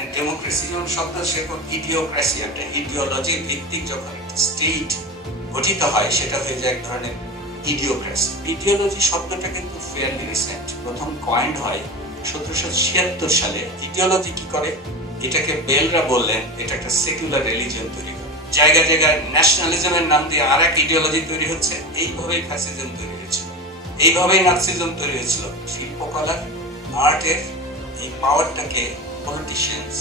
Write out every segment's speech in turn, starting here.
মানে ডেমোক্রেসি যখন শব্দ সেরকম ইডিওক্রেসি, একটা ইডিওলজি ভিত্তিক যখন একটা স্টেট গঠিত হয় সেটা হয়ে যায় এক ধরনের ইডিওক্রেসি। ইডিওলজি শব্দটা কিন্তু ফেয়ারলি রিসেন্ট, প্রথম কয়েন্ড হয় 1776 সালে। ইডিওলজি কি করে, এটাকে বেলরা বললেন এটা একটা সেকুলার রিলিজিয়ন তৈরি করে, জায়গায় জায়গায় ন্যাশনালিজমের নাম দিয়ে আর এক ইডিওলজি তৈরি হচ্ছে। এইভাবেই ফ্যাসিজম তৈরি হয়েছিল, এইভাবেই নাৎসিজম তৈরি হয়েছিল। শিল্পকলার আর্টের এই পাওয়ারটাকে পলিটিশিয়ানস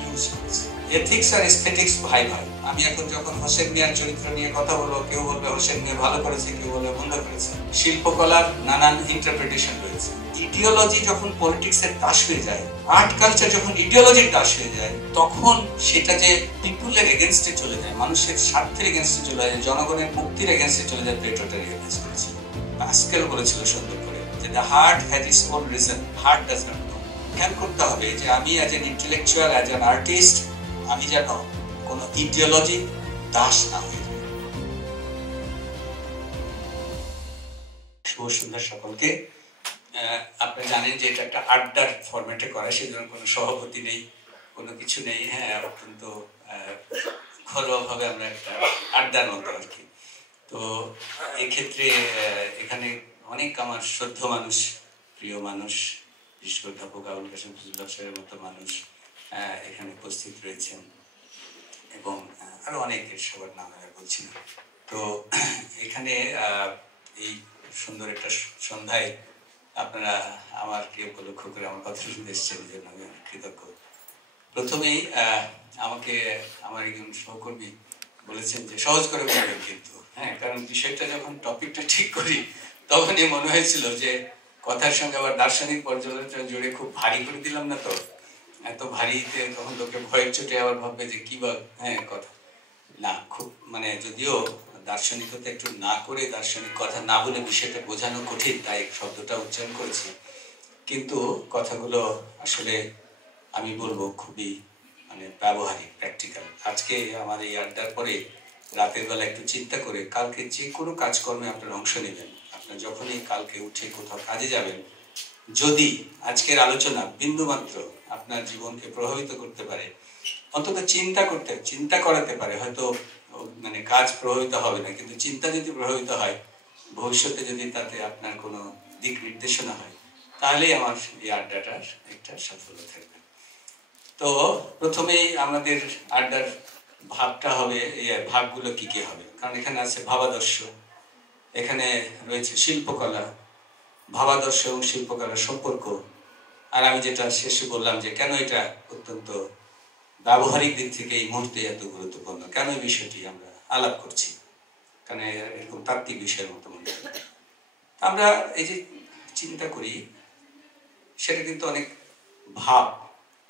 ইউজ করেছে। এথিক্স আর এস্থেটিক্স ভাই ভাই। আমি এখন যখন হোসেন মিয়ার চরিত্র নিয়ে কথা বলবো, কেউ বলবে হোসেন মিয়া ভালো করেছে, কেউ বলবে মন্দ করেছে। শিল্পকলার নানান ইন্টারপ্রিটেশন রয়েছে। ইডিওলজি যখন পলিটিক্সের দাস হয়ে যায়, আর্ট কালচার যখন ইডিওলজির দাস হয়ে যায়, তখন সেটা যে পিপুলের এগেনস্টে চলে যায়, মানুষের স্বার্থের এগেনস্টে চলে যায়, জনগণের মুক্তির এগেনস্টে চলে যায়। প্লেটোটা রিয়েলাইজ করেছিল, পাস্কেল বলেছিল সুন্দর করে যে the heart has its own reason, heart does not know. খেয়াল করতে হবে যে আমি as an intellectual, as an artist, আমি যেন কোন ইডিওলজি দাস না হয়ে যায়। শুভ সন্ধ্যা সকলকে। আপনি জানেন যে এটা একটা আড্ডার ফরম্যাটে করা, সেই জন্য কোনো সভাপতি নেই, কোনো কিছু নেই। হ্যাঁ, অত্যন্ত ঘরোয়াভাবে আমরা একটা আড্ডার মতো আর কি। তো এক্ষেত্রে এখানে অনেক আমার শ্রদ্ধ মানুষ, প্রিয় মানুষ, বিশেষ করে অধ্যাপক আবুল কাশেম ফজলুল্লাহ সাহেবের মতো মানুষ এখানে উপস্থিত রয়েছেন, এবং আরো অনেকের সবার নাম আমি বলছি না। তো এখানে এই সুন্দর একটা সন্ধ্যায় আপনারা আমাকে উপলক্ষ করে আমার কথা শুনতে এসেছেন, এই জন্য আমি কৃতজ্ঞ। প্রথমেই আমাকে আমার একজন সহকর্মী বলেছেন যে সহজ করে বলবেন কিন্তু, হ্যাঁ, কারণ বিষয়টা যখন টপিকটা ঠিক করি তখনই মনে হয়েছিল যে কথার সঙ্গে আবার দার্শনিক পর্যালোচনা জুড়ে খুব ভারী করে দিলাম না, তো এত ভারীতে তখন লোকে ভয়ের চোটে আবার ভাববে যে কি বা, হ্যাঁ, কথা না, খুব মানে যদিও দার্শনিকতা একটু না করে দার্শনিক কথা না বলে বিষয়টা বোঝানো কঠিন, তাই শব্দটা উচ্চারণ করেছি, কিন্তু কথাগুলো আসলে আমি বলবো খুবই মানে ব্যবহারিক, প্র্যাকটিক্যাল। আজকে আমার এই আড্ডার পরে রাতের বেলা একটু চিন্তা করে কালকে যে কোনো কাজকর্মে আপনার অংশ নেবেন, আপনার যখনই কালকে উঠে কোথাও কাজে যাবেন, যদি আজকের আলোচনা বিন্দুমাত্র আপনার জীবনকে প্রভাবিত করতে পারে, অন্তত চিন্তা করাতে পারে, হয়তো মানে কাজ প্রভাবিত হবে না, কিন্তু চিন্তা যদি প্রভাবিত হয়, ভবিষ্যতে যদি তাতে আপনার কোনো দিক নির্দেশনা হয়, তাহলেই আমার এই আড্ডাটার একটা সাফল্য থাকবে। তো প্রথমেই আমাদের আড্ডার ভাবটা হবে, এই ভাবগুলো কি কি হবে, কারণ এখানে আছে ভাবাদর্শ, এখানে রয়েছে শিল্পকলা, ভাবাদর্শ এবং শিল্পকলার সম্পর্ক, আর আমি যেটা শেষে বললাম যে কেন এটা অত্যন্ত ব্যবহারিক দিক থেকে এই মুহূর্তে এত গুরুত্বপূর্ণ, কেন এই বিষয়টি আমরা আলাপ করছি, কারণ এরকম তাত্ত্বিক বিষয়ের মতো মনে হয়। আমরা এই যে চিন্তা করি সেটা কিন্তু অনেক ভাব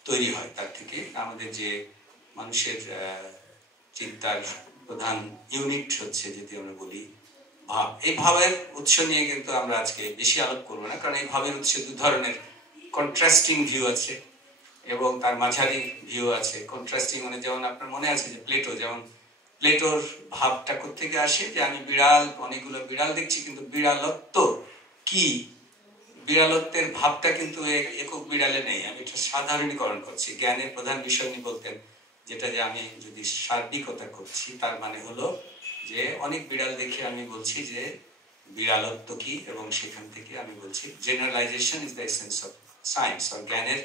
তৈরি হয় তার থেকে। আমাদের যে মানুষের চিন্তার প্রধান ইউনিট হচ্ছে, যদি আমরা বলি, ভাব। এই ভাবের উৎস নিয়ে কিন্তু আমরা আজকে বেশি আলাপ করবো না, কারণ এই ভাবের উৎস দু ধরনের, কন্ট্রাস্টিং ভিউ আছে এবং তার মাঝারি ভিউ আছে। কন্ট্রাস্টিং মানে যেমন আপনার মনে আছে যে প্লেটোর ভাবটা কোত্থেকে আসে, যে আমি অনেকগুলো বিড়াল দেখছি, কিন্তু বিড়ালত্ব কি, বিড়ালত্বের ভাবটা কিন্তু একক বিড়ালে নেই। আমি এটা সাধারণীকরণ করছি, জ্ঞানের প্রধান বিষয় নিয়ে বলতেন, যেটা যে আমি যদি সার্বিকতা করছি, তার মানে হলো যে অনেক বিড়াল দেখে আমি বলছি যে বিড়ালত্ব কি, এবং সেখান থেকে আমি বলছি generalization is the essence of science. আর জ্ঞানের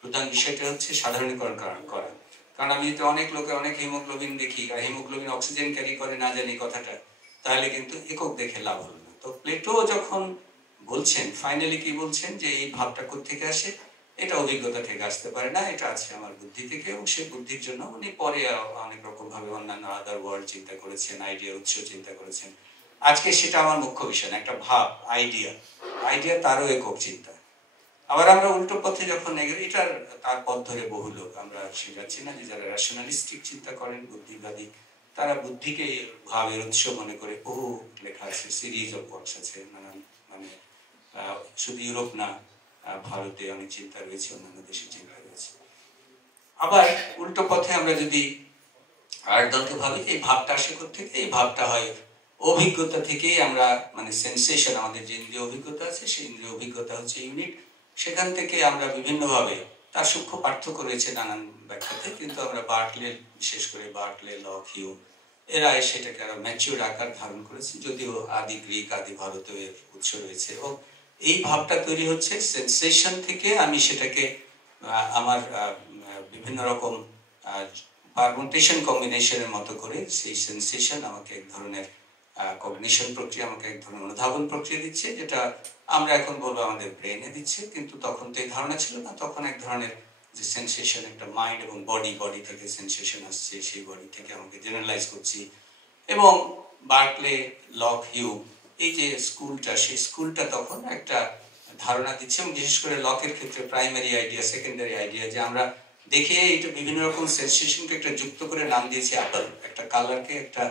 প্রধান বিষয়টা হচ্ছে সাধারণীকরণ করা। কারণ আমি যদি অনেক লোকে অনেক হিমোগ্লোবিন দেখি, আর হিমোগ্লোবিন অক্সিজেন ক্যারি করে না জানি কথাটা, তাহলে কিন্তু একক দেখে লাভ হলো না। তো প্লেটো যখন বলছেন, ফাইনালি কি বলছেন, যে এই ভাবটা কোত্থেকে আসে, এটা অভিজ্ঞতা থেকে আসতে পারে না, এটা আছে আমার বুদ্ধি থেকে, এবং সেই বুদ্ধির জন্য উনি পরে অনেক রকম ভাবে অন্যান্য আদার ওয়ার্ল্ড চিন্তা করেছেন, আইডিয়া উৎস চিন্তা করেছেন। আজকে সেটা আমার মুখ্য বিষয় না, একটা ভাব, আইডিয়া তারও একক চিন্তা। আবার আমরা উল্টো পথে যখন এটার তার পথ ধরে বহু লোক, আমরা সে যাচ্ছি না যে যারা রেশনালিস্টিক চিন্তা করেন, বুদ্ধিবাদী, তারা বুদ্ধিকে ভাবের উৎস মনে করে বহু লেখা আছে, সিরিজ অফ ওয়ার্কস আছে, নানান মানে শুধু ইউরোপ না, ভারতে অনেক চিন্তা রয়েছে, অন্যান্য দেশে চিন্তা রয়েছে। আবার উল্টো পথে আমরা যদি আর্টদলকে ভাবি, এই ভাবটা আসে থেকে, এই ভাবটা হয় অভিজ্ঞতা থেকেই। আমরা মানে সেন্সেশন, আমাদের যে ইন্দ্রিয় অভিজ্ঞতা আছে, সেই ইন্দ্রিয় অভিজ্ঞতা হচ্ছে ইউনিট, সেখান থেকে আমরা বিভিন্নভাবে তার সূক্ষ্ম পার্থক্য রয়েছে নানান ব্যাখ্যাতে, কিন্তু আমরা বার্টলে, বিশেষ করে বার্টলে, লক, হিউ এরা সেটাকে আরো ম্যাচিউর আকার ধারণ করেছে, যদিও আদি গ্রিক, আদি ভারতের উৎস রয়েছে। এবং এই ভাবটা তৈরি হচ্ছে সেন্সেশন থেকে। আমি সেটাকে আমার বিভিন্ন রকম পারমুটেশন কম্বিনেশনের মতো করে সেই সেন্সেশন আমাকে এক ধরনের কগনিশন প্রক্রিয়া, আমাকে এক ধরনের অনুধাবন প্রক্রিয়া দিচ্ছে, যেটা আমরা এখন বলবো আমাদের ব্রেনে দিচ্ছে। কিন্তু তখন তো এই ধারণা ছিল না। তখন এক ধরনের যে সেন্সেশন, একটা মাইন্ড এবং বডি থেকে সেন্সেশন আসছে, সেই বডি থেকে আমাকে জেনারেলাইজ করছি। এবং বার্কলে, লক, হিউ এই যে স্কুলটা, সেই স্কুলটা তখন একটা ধারণা দিচ্ছে। এবং বিশেষ করে লকের ক্ষেত্রে প্রাইমারি আইডিয়া, সেকেন্ডারি আইডিয়া, যে আমরা দেখে এটা বিভিন্ন রকম সেন্সেশনকে একটা যুক্ত করে নাম দিয়েছি অ্যাপল। একটা কালারকে, একটা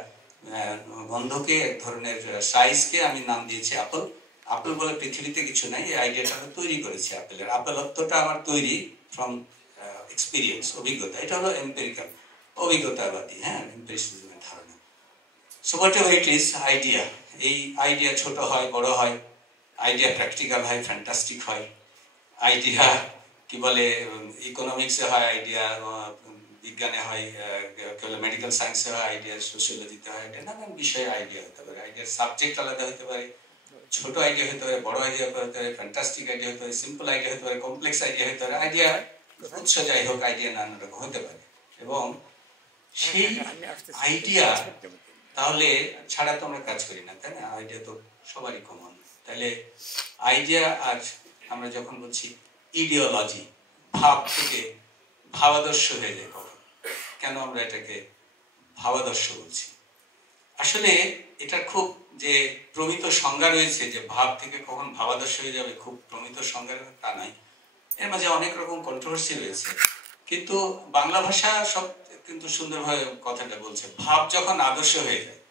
গন্ধকে, এক ধরনের সাইজকে আমি নাম দিয়েছি অ্যাপল। আপেল বলে পৃথিবীতে কিছু নাই, এই আইডিয়াটা আমি তৈরি করেছি অ্যাপেলের। আপেলত্বটা আমার তৈরি ফ্রম এক্সপিরিয়েন্স, অভিজ্ঞতা। এটা হলো এম্পেরিক্যাল, অভিজ্ঞতাবাদী, হ্যাঁ, এম্পেরিসিজমের ধারণা। So what ever it is, idea. এই আইডিয়া ছোট হয়, বড় হয়, আইডিয়া প্র্যাকটিক্যাল হয়, ফ্যান্টাস্টিক হয়, আইডিয়া কি বলে ইকোনমিক্সে হয়, আইডিয়া বিজ্ঞানে হয়, মেডিকেল সায়েন্সে হয়, আইডিয়া সোশিওলজিতে হয়, নানান বিষয়ে আইডিয়া হতে পারে। আইডিয়ার সাবজেক্ট আলাদা হতে পারে, ছোট আইডিয়া হতে পারে, বড় আইডিয়া হতে পারে, ফ্যান্টাস্টিক আইডিয়া হতে পারে, সিম্পল আইডিয়া হতে পারে, কমপ্লেক্স আইডিয়া হতে পারে। আইডিয়া উৎস যাই হোক, আইডিয়া নানান রকম হতে পারে। এবং সেই আইডিয়া তাহলে ছাড়া তো আমরা কাজ করি না, তাই না? আইডিয়া তো সবারই কমন। তাহলে আইডিয়া, আর আমরা যখন বলছি ইডিওলজি, ভাব থেকে ভাবাদর্শ হয়ে যায় কখন, কেন আমরা এটাকে ভাবাদর্শ বলছি? আসলে এটা খুব যে প্রমিত সংজ্ঞা রয়েছে যে ভাব থেকে কখন ভাবাদর্শ হয়ে যাবে, খুব প্রমিত সংজ্ঞা তা নয়। এর মাঝে অনেক রকম কন্ট্রোভার্সি রয়েছে, কিন্তু বাংলা ভাষা সব কিন্তু সুন্দরভাবে কথাটা বলছে। ভাব যখন আদর্শ হয়ে যায়,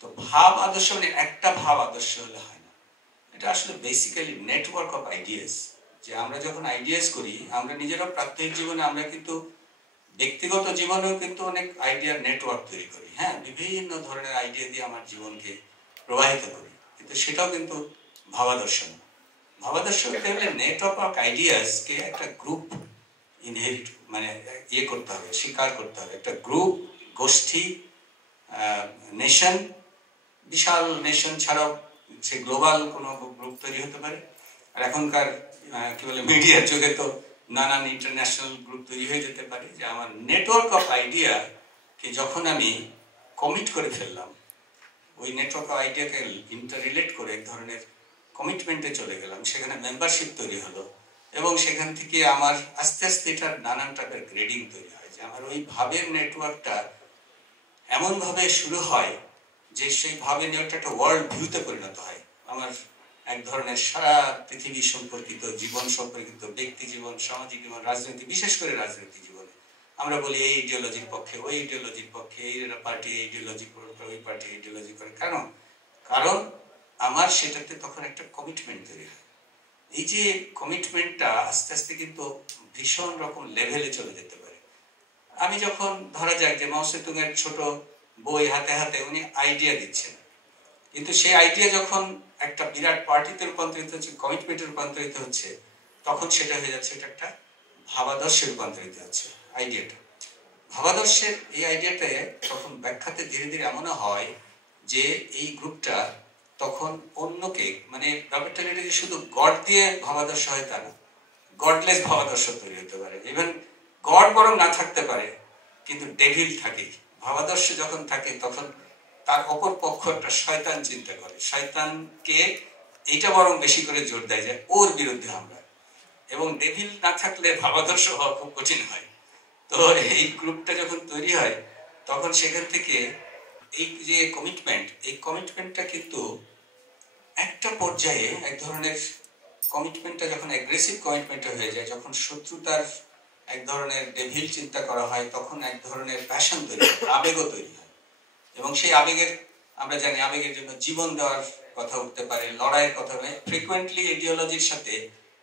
তো ভাব আদর্শ মানে একটা ভাব আদর্শ হলে হয় না। এটা আসলে বেসিক্যালি নেটওয়ার্ক অফ আইডিয়াস। যে আমরা যখন আইডিয়াস করি, আমরা নিজেরাও প্রাত্যহিক জীবনে, আমরা কিন্তু ব্যক্তিগত জীবনেও কিন্তু অনেক আইডিয়ার নেটওয়ার্ক তৈরি করি, হ্যাঁ, বিভিন্ন ধরনের আইডিয়া দিয়ে আমার জীবনকে প্রবাহিত করি, কিন্তু সেটাও কিন্তু ভাবাদর্শ না। ভাবাদর্শ হতে হলে নেটওয়ার্ক অফ আইডিয়াসকে একটা গ্রুপ ইনহেরিট, মানে ইয়ে করতে হবে, স্বীকার করতে হবে। একটা গ্রুপ, গোষ্ঠী, নেশন, বিশাল নেশন ছাড়াও সে গ্লোবাল কোনো গ্রুপ তৈরি হতে পারে। আর এখনকার কি বলে মিডিয়ার যুগে তো নানান ইন্টারন্যাশনাল গ্রুপ তৈরি হয়ে যেতে পারে। যে আমার নেটওয়ার্ক অফ আইডিয়াকে যখন আমি কমিট করে ফেললাম, ওই নেটওয়ার্ক অফ আইডিয়াকে ইন্টার রিলেট করে এক ধরনের কমিটমেন্টে চলে গেলাম, সেখানে মেম্বারশিপ তৈরি হলো, এবং সেখান থেকে আমার আস্তে আস্তে এটার নানান টাইপের গ্রেডিং তৈরি হয়। যে আমার ওই ভাবের নেটওয়ার্কটা এমনভাবে শুরু হয় যে সেই ভাবের নেটওয়ার্কটা একটা ওয়ার্ল্ড ভিউতে পরিণত হয়। আমার এক ধরনের সারা পৃথিবী সম্পর্কিত, জীবন সম্পর্কিত, ব্যক্তি জীবন, সামাজিক জীবন, রাজনীতি, বিশেষ করে রাজনীতি জীবনে আমরা বলি এই ইডিওলজির পক্ষে, ওই ইডিওলজির পক্ষে, এই পার্টি এই ইডিওলজি করে, ওই পার্টি ইডিওলজি করে। কারণ আমার সেটাতে তখন একটা কমিটমেন্ট তৈরি হয়। এই যে কমিটমেন্টটা আস্তে আস্তে কিন্তু ভীষণ রকম লেভেলে চলে যেতে পারে। আমি যখন ধরা যাক যে মাও সে তুংয়ের ছোট বই হাতে হাতে উনি আইডিয়া দিচ্ছেন, কিন্তু সেই আইডিয়া যখন একটা বিরাট পার্টিতে রূপান্তরিত হচ্ছে, কমিটমেন্টে রূপান্তরিত হচ্ছে, তখন সেটা হয়ে যাচ্ছে, এটা একটা ভাবাদর্শে রূপান্তরিত হচ্ছে আইডিয়াটা। ভাবাদর্শের এই আইডিয়াটা তখন ব্যাখ্যাতে ধীরে ধীরে এমনও হয় যে এই গ্রুপটা তখন অন্যকে, মানে ব্যাপারটা এটা যে শুধু গড দিয়ে ভাবাদর্শ হয় তা না, গডলেস ভাবাদর্শ তৈরি হতে পারে। ইভেন গড বরং না থাকতে পারে, কিন্তু ডেভিল থাকে। ভাবাদর্শ যখন থাকে তখন তার অপর পক্ষ একটা শয়তান চিন্তা করে, শয়তানকে এইটা বরং বেশি করে জোর দেয় যে ওর বিরুদ্ধে আমরা। এবং ডেভিল না থাকলে ভাবাদর্শ হওয়া খুব কঠিন হয়। তো এই গ্রুপটা যখন তৈরি হয়, তখন সেখান থেকে এই যে কমিটমেন্ট, এই কমিটমেন্টটা কিন্তু একটা পর্যায়ে এক ধরনের কমিটমেন্টটা যখন অ্যাগ্রেসিভ কমিটমেন্টটা হয়ে যায়, যখন শত্রুতার এক ধরনের ডেভিল চিন্তা করা হয়, তখন এক ধরনের প্যাশন তৈরি হয়, আবেগও তৈরি হয়। এবং সেই আবেগের, আমরা জানি আবেগের জন্য জীবন দেওয়ার কথা উঠতে পারে, লড়াইয়ের কথা। ফ্রিকুয়েন্টলি আইডিওলজির সাথে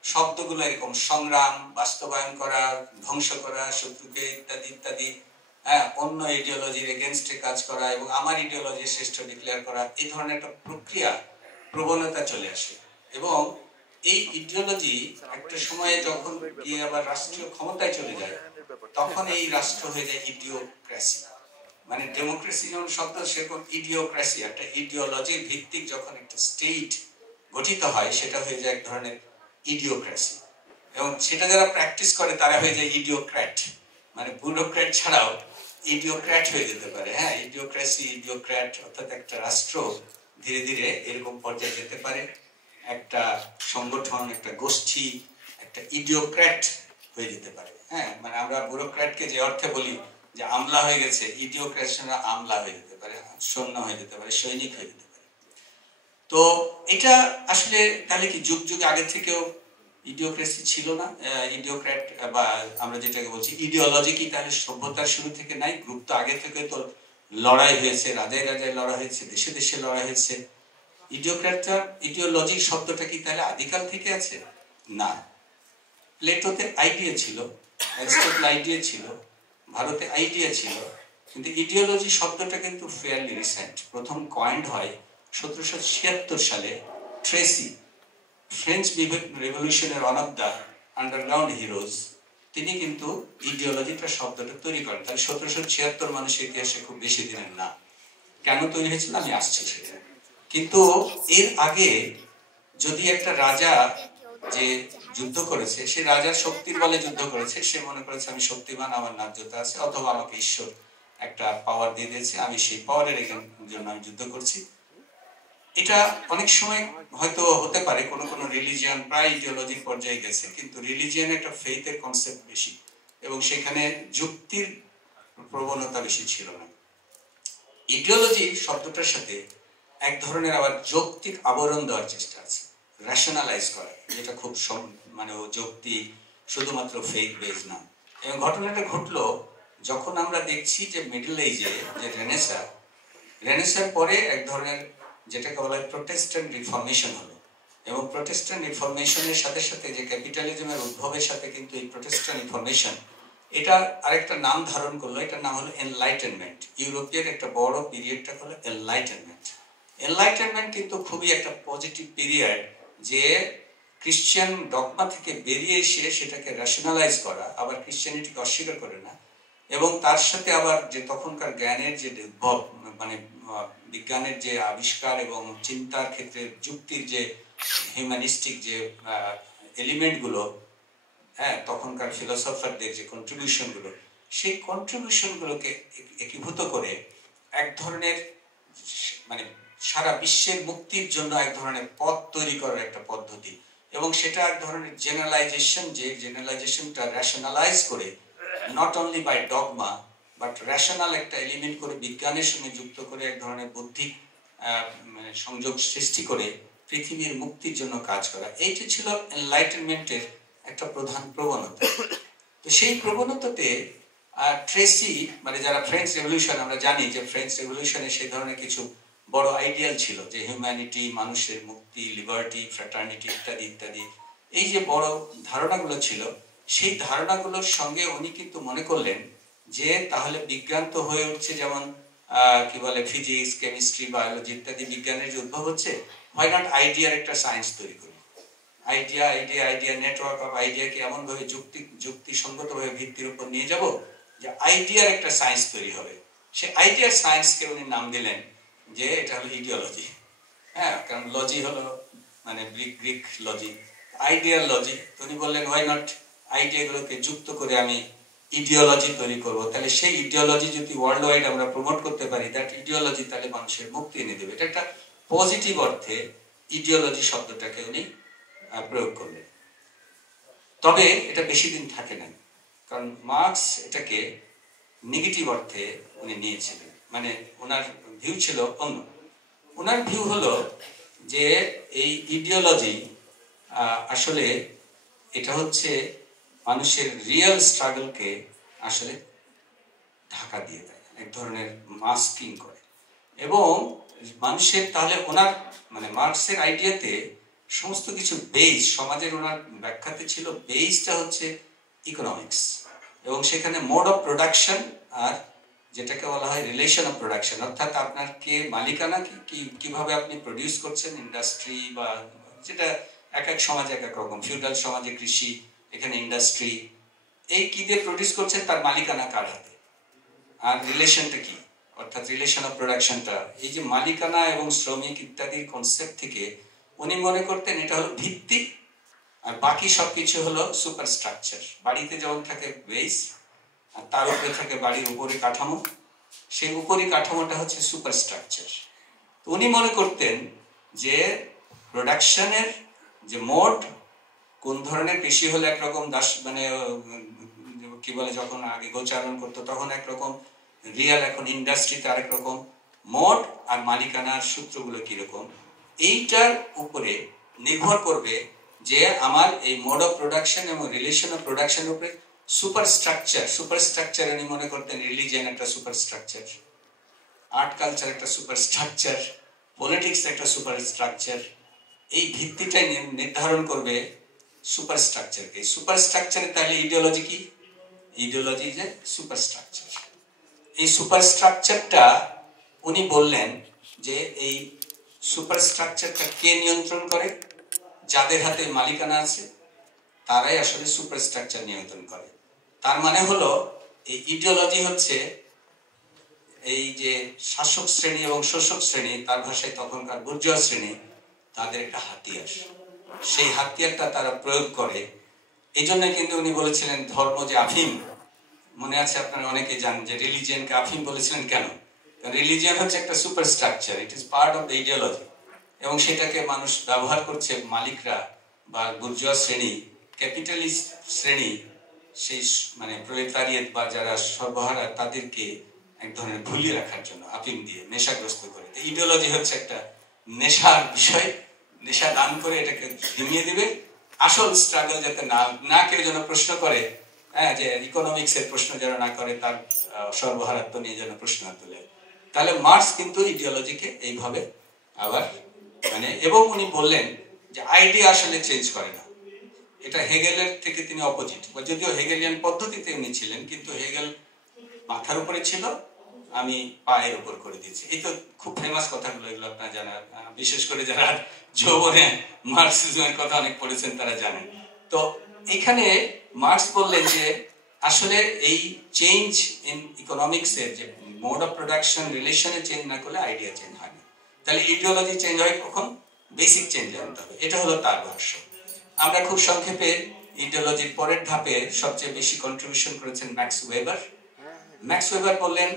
শব্দগুলো এরকম সংগ্রাম, বাস্তবায়ন করা, ধ্বংস করা শত্রুকে, ইত্যাদি ইত্যাদি, হ্যাঁ, অন্য আইডিওলজির এগেনস্টে কাজ করা এবং আমার আইডিওলজি শ্রেষ্ঠ ডিক্লেয়ার করা, এই ধরনের একটা প্রক্রিয়া, প্রবণতা চলে আসে। এবং এই ইডিওলজি একটা সময়ে যখন গিয়ে আবার রাষ্ট্রীয় ক্ষমতায় চলে যায়, তখন এই রাষ্ট্র হয়ে যায় ইডিওক্রেসি। মানে ডেমোক্রেসি যেমন শব্দ, সেরকম ইডিওক্রেসি, একটা ইডিওলজির ভিত্তিক যখন একটা স্টেট গঠিত হয়, সেটা হয়ে যায় এক ধরনের ইডিওক্রেসি। এবং সেটা যারা প্র্যাকটিস করে তারা হয়ে যায় ইডিওক্র্যাট। মানে ব্যুরোক্র্যাট ছাড়াও ইডিওক্র্যাট হয়ে যেতে পারে। হ্যাঁ, ইডিওক্রেসি, ইডিওক্র্যাট, অর্থাৎ একটা রাষ্ট্র ধীরে ধীরে এরকম পর্যায়ে যেতে পারে, একটা সংগঠন, একটা গোষ্ঠী, একটা ইডিওক্র্যাট হয়ে যেতে পারে। হ্যাঁ, মানে আমরা ব্যুরোক্র্যাটকে যে অর্থে বলি যে আমলা হয়ে গেছে, ইডিওক্রেশনরা আমলা হয়ে যেতে পারে, সৈন্য হয়ে যেতে পারে, সৈনিক হয়ে যেতে পারে। তো এটা আসলে তাহলে কি যুগ যুগ আগে থেকেও ইডিওক্রেসি ছিল না? ইডিওক্র্যাট বা আমরা যেটাকে বলছি ইডিওলজি কি তাহলে সভ্যতার শুরু থেকে নাই? গ্রুপ তো আগে থেকে তো লড়াই হয়েছে, রাজায় রাজায় লড়াই হয়েছে, দেশে দেশে লড়াই হয়েছে। ইডিওক্র্যাটটা, ইডিওলজি শব্দটা কি তাহলে আদিকাল থেকে আছে? না। প্লেটোতে আইডিয়া ছিল, অ্যারিস্টটল আইডিয়া ছিল, ভারতে আইডিয়া ছিল, কিন্তু ইডিওলজি শব্দটা কিন্তু ফেয়ারলি রিসেন্ট। প্রথম কয়েন্ড হয় 1776 সালে ট্রেসি, ফ্রেঞ্চ রেভলিউশনের one of the underground heroes. তিনি কিন্তু ইডিওলজিটা শব্দটা তৈরি করেন। তাহলে 1776 মানুষের ইতিহাসে খুব বেশি দিনের না। কেন তৈরি হয়েছিল আমি আসছি সেটা। কিন্তু এর আগে যদি একটা রাজা যে যুদ্ধ করেছে, সে রাজার শক্তির বলে যুদ্ধ করেছে, সে মনে করেছে আমি শক্তিমান, আমার ন্যায্যতা আছে, অথবা আমাকে ঈশ্বর একটা পাওয়ার দিয়ে দিয়েছে, আমি সেই পাওয়ারের জন্য আমি যুদ্ধ করছি। এটা অনেক সময় হয়তো হতে পারে কোন কোন রিলিজিয়ন প্রায় ইডিওলজির পর্যায়ে গেছে, কিন্তু রিলিজিয়ন একটা ফেইথের কনসেপ্ট বেশি, এবং সেখানে যুক্তির প্রবণতা বেশি ছিল না। ইডিওলজি শব্দটার সাথে এক ধরনের আবার যৌক্তিক আবরণ দেওয়ার চেষ্টা আছে, রেশনালাইজ করা, যেটা খুব মানে যৌক্তিক, শুধুমাত্র ফেইথ বেজ না। এবং ঘটনাটা ঘটলো যখন আমরা দেখছি যে মিডল এজে যে রেনেসার পরে এক ধরনের যেটাকে বলা হয় প্রোটেস্ট্যান্ট রিফর্মেশন হলো। এবং প্রোটেস্ট্যান্ট রিফর্মেশনের সাথে সাথে যে ক্যাপিটালিজমের উদ্ভবের সাথে কিন্তু এই প্রোটেস্ট্যান্ট রিফর্মেশন এটা আরেকটা নাম ধারণ করলো, এটার নাম হলো এনলাইটেনমেন্ট। ইউরোপের একটা বড় পিরিয়ডটা হলো এনলাইটেনমেন্ট। এনলাইটেনমেন্ট কিন্তু খুবই একটা পজিটিভ পিরিয়ড, যে খ্রিশ্চান ডগমা থেকে বেরিয়ে এসে সেটাকে রেশনালাইজ করা, আবার খ্রিশ্চানিটিকে অস্বীকার করে না, এবং তার সাথে আবার যে তখনকার জ্ঞানের যে উদ্ভব, মানে বিজ্ঞানের যে আবিষ্কার এবং চিন্তার ক্ষেত্রে যুক্তির যে হিউম্যানিস্টিক যে এলিমেন্টগুলো, হ্যাঁ, তখনকার ফিলোসফারদের যে কন্ট্রিবিউশনগুলো, সেই কন্ট্রিবিউশনগুলোকে একীভূত করে এক ধরনের মানে সারা বিশ্বের মুক্তির জন্য এক ধরনের পথ তৈরি করার একটা পদ্ধতি। এবং সেটা এক ধরনের জেনারেলাইজেশন, যে জেনারেলাইজেশনটা রেশনালাইজ করে, not only by dogma but rational একটা এলিমেন্ট করে বিজ্ঞানের সঙ্গে যুক্ত করে এক ধরনের বুদ্ধি সংযোগ সৃষ্টি করে পৃথিবীর মুক্তির জন্য কাজ করা। এইটা ছিল এনলাইটেনমেন্টের একটা প্রধান প্রবণতা। তো সেই প্রবণতাতে ট্রেসি, মানে যারা ফ্রেঞ্চ রেভলিউশন, আমরা জানি যে ফ্রেঞ্চ রেভলিউশনে সেই ধরনের কিছু বড় আইডিয়াল ছিল, যে হিউম্যানিটি, মানুষের মুক্তি, লিবার্টি, ফ্র্যাটার্নিটি ইত্যাদি ইত্যাদি, এই যে বড় ধারণাগুলো ছিল, সেই ধারণাগুলোর সঙ্গে উনি কিন্তু মনে করলেন যে তাহলে বিজ্ঞান তো হয়ে উঠছে, যেমন কি বলে ফিজিক্স, কেমিস্ট্রি, বায়োলজি ইত্যাদি বিজ্ঞানের যে উদ্ভব হচ্ছে, হোয়াই নট আইডিয়ার একটা সায়েন্স তৈরি করি। আইডিয়া নেটওয়ার্ক অফ আইডিয়াকে এমনভাবে যুক্তিসঙ্গতভাবে ভিত্তির উপর নিয়ে যাব যে আইডিয়ার একটা সায়েন্স তৈরি হবে। সে আইডিয়ার সায়েন্সকে উনি নাম দিলেন যে এটা হলো ইডিওলজি। হ্যাঁ, কারণ লজি হলো মানে গ্রিক লজি, আইডিয়াল লজি। উনি বললেন হোয়াই নট আইডিয়াগুলোকে যুক্ত করে আমি ইডিওলজি তৈরি করব। তাহলে সেই ইডিওলজি যদি ওয়ার্ল্ড ওয়াইড আমরা প্রমোট করতে পারি, দ্যাট ইডিওলজি তাহলে মানুষের মুক্তি এনে দেবে। এটা একটা পজিটিভ অর্থে ইডিওলজি শব্দটাকে উনি প্রয়োগ করলেন। তবে এটা বেশি দিন থাকে না, কারণ মার্কস এটাকে নেগেটিভ অর্থে উনি নিয়েছিলেন। মানে ওনার ভিউ ছিল অন্য। ওনার ভিউ হলো যে এই ইডিওলজি আসলে এটা হচ্ছে মানুষের রিয়েল স্ট্রাগলকে আসলে ঢাকা দিয়ে দেয়, এক ধরনের মাস্কিং করে। এবং মানুষের তাহলে ওনার মানে মার্কসের আইডিয়াতে সমস্ত কিছু বেস, সমাজের ওনার ব্যাখ্যাতে ছিল বেসটা হচ্ছে ইকোনমিক্স, এবং সেখানে মোড অফ প্রোডাকশন আর যেটাকে বলা হয় রিলেশন অফ প্রোডাকশন, অর্থাৎ আপনার কে মালিকানা, কিভাবে আপনি প্রডিউস করছেন, ইন্ডাস্ট্রি বা যেটা এক এক সমাজে এক এক রকম। ফিউডাল সমাজে কৃষি, এখানে ইন্ডাস্ট্রি, এই কি দিয়ে প্রডিউস করছেন তার মালিকানা কার হাতে, আর রিলেশনটা কি, অর্থাৎ রিলেশন অফ প্রোডাকশনটা, এই যে মালিকানা এবং শ্রমিক ইত্যাদির কনসেপ্ট থেকে উনি মনে করতেন এটা হলো ভিত্তি, আর বাকি সবকিছু হলো সুপার স্ট্রাকচার। বাড়িতে যেমন থাকে বেস, আর তার উপরে থাকে বাড়ির উপরি কাঠামো, সেই উপরি কাঠামোটা হচ্ছে সুপার স্ট্রাকচার। তো উনি মনে করতেন যে প্রোডাকশনের যে মোড, কোন ধরনের কৃষি হলে একরকম দাস মানে কি বলে, যখন আগে গোচারণ করতো তখন একরকম, রিয়াল এখন ইন্ডাস্ট্রিতে আরেক রকম, মোড আর মালিকানার সূত্রগুলো কিরকম, এইটার উপরে নির্ভর করবে যে আমার এই মোড অফ প্রোডাকশন এবং রিলেশন অফ প্রোডাকশনের উপরে সুপার স্ট্রাকচার উনি মনে করতেন। রিলিজিয়ন একটা সুপার স্ট্রাকচার, আর্ট কালচার একটা সুপার স্ট্রাকচার, পলিটিক্স একটা সুপার স্ট্রাকচার। এই ভিত্তিটাই নির্ধারণ করবে সুপার স্ট্রাকচারকে। সুপার স্ট্রাকচারে তাহলে ইডিওলজি কি? ইডিওলজি যে সুপার স্ট্রাকচার। এই সুপার স্ট্রাকচারটা উনি বললেন যে এই সুপার স্ট্রাকচারটা কে নিয়ন্ত্রণ করে? যাদের হাতে মালিকানা আছে তারাই আসলে সুপার স্ট্রাকচার নিয়ন্ত্রণ করে। তার মানে হলো এই ইডিওলজি হচ্ছে এই যে শাসক শ্রেণী এবং শোষক শ্রেণী, তার ভাষায় তখনকার বুর্জোয়া শ্রেণী, তাদের একটা হাতিয়ার। সেই হাতিয়ারটা তারা প্রয়োগ করে। এই জন্য কিন্তু উনি বলেছিলেন ধর্ম যে আফিম, মনে আছে আপনারা অনেকেই জানেন যে রিলিজিয়নকে আফিম বলেছিলেন কেন? রিলিজিয়ন হচ্ছে একটা super structure, it is part of the ideology, এবং সেটাকে মানুষ ব্যবহার করছে, মালিকরা বা বুর্জোয়া শ্রেণী, ক্যাপিটালিস্ট শ্রেণী, সেই মানে প্রলেতারিয়েত বা যারা সর্বহারা, তাদেরকে এক ধরনের ভুলিয়ে রাখার জন্য আফিম দিয়ে নেশাগ্রস্ত করে। ইডিওলজি হচ্ছে একটা নেশার বিষয়, নেশা দান করে এটাকে ধিমিয়ে দিবে। আসল স্ট্রাগল যাতে না কেউ যেন প্রশ্ন করে, হ্যাঁ, যে ইকোনমিক্স এর প্রশ্ন যেন না করে, তার সর্বহারাত্ম নিয়ে যেন প্রশ্ন তোলে। তাহলে মার্কস কিন্তু ইডিওলজিকে এইভাবে আবার মানে, এবং উনি বললেন যে আইডিয়া আসলে চেঞ্জ করে না। এটা হেগেলের থেকে তিনি অপোজিট, যদিও হেগেলিয়ান পদ্ধতিতে উনি ছিলেন, কিন্তু হেগেল মাথার উপরে ছিল, আমি পায়ের উপর করে দিয়েছি। এই তো খুব ফেমাস কথাগুলো, এগুলো আপনারা জানেন, বিশেষ করে যারা যৌবনে মার্কসিজমের কথা অনেক পড়েছেন তারা জানেন। তো এখানে মার্কস বললেন যে আসলে এই চেঞ্জ ইন ইকোনমিক্স এর যে মোড অফ প্রোডাকশন রিলেশনে চেঞ্জ না করলে আইডিয়া চেঞ্জ হয় না। তাহলে ইডিওলজি চেঞ্জ হয় কখন? বেসিক চেঞ্জ আনতে হবে। এটা হলো তার ভাষ্য। আমরা খুব সংক্ষেপে ইডিওলজির পরের ধাপে সবচেয়ে বেশি কন্ট্রিবিউশন করেছেন ম্যাক্স ওয়েবার। ম্যাক্স ওয়েবার বললেন,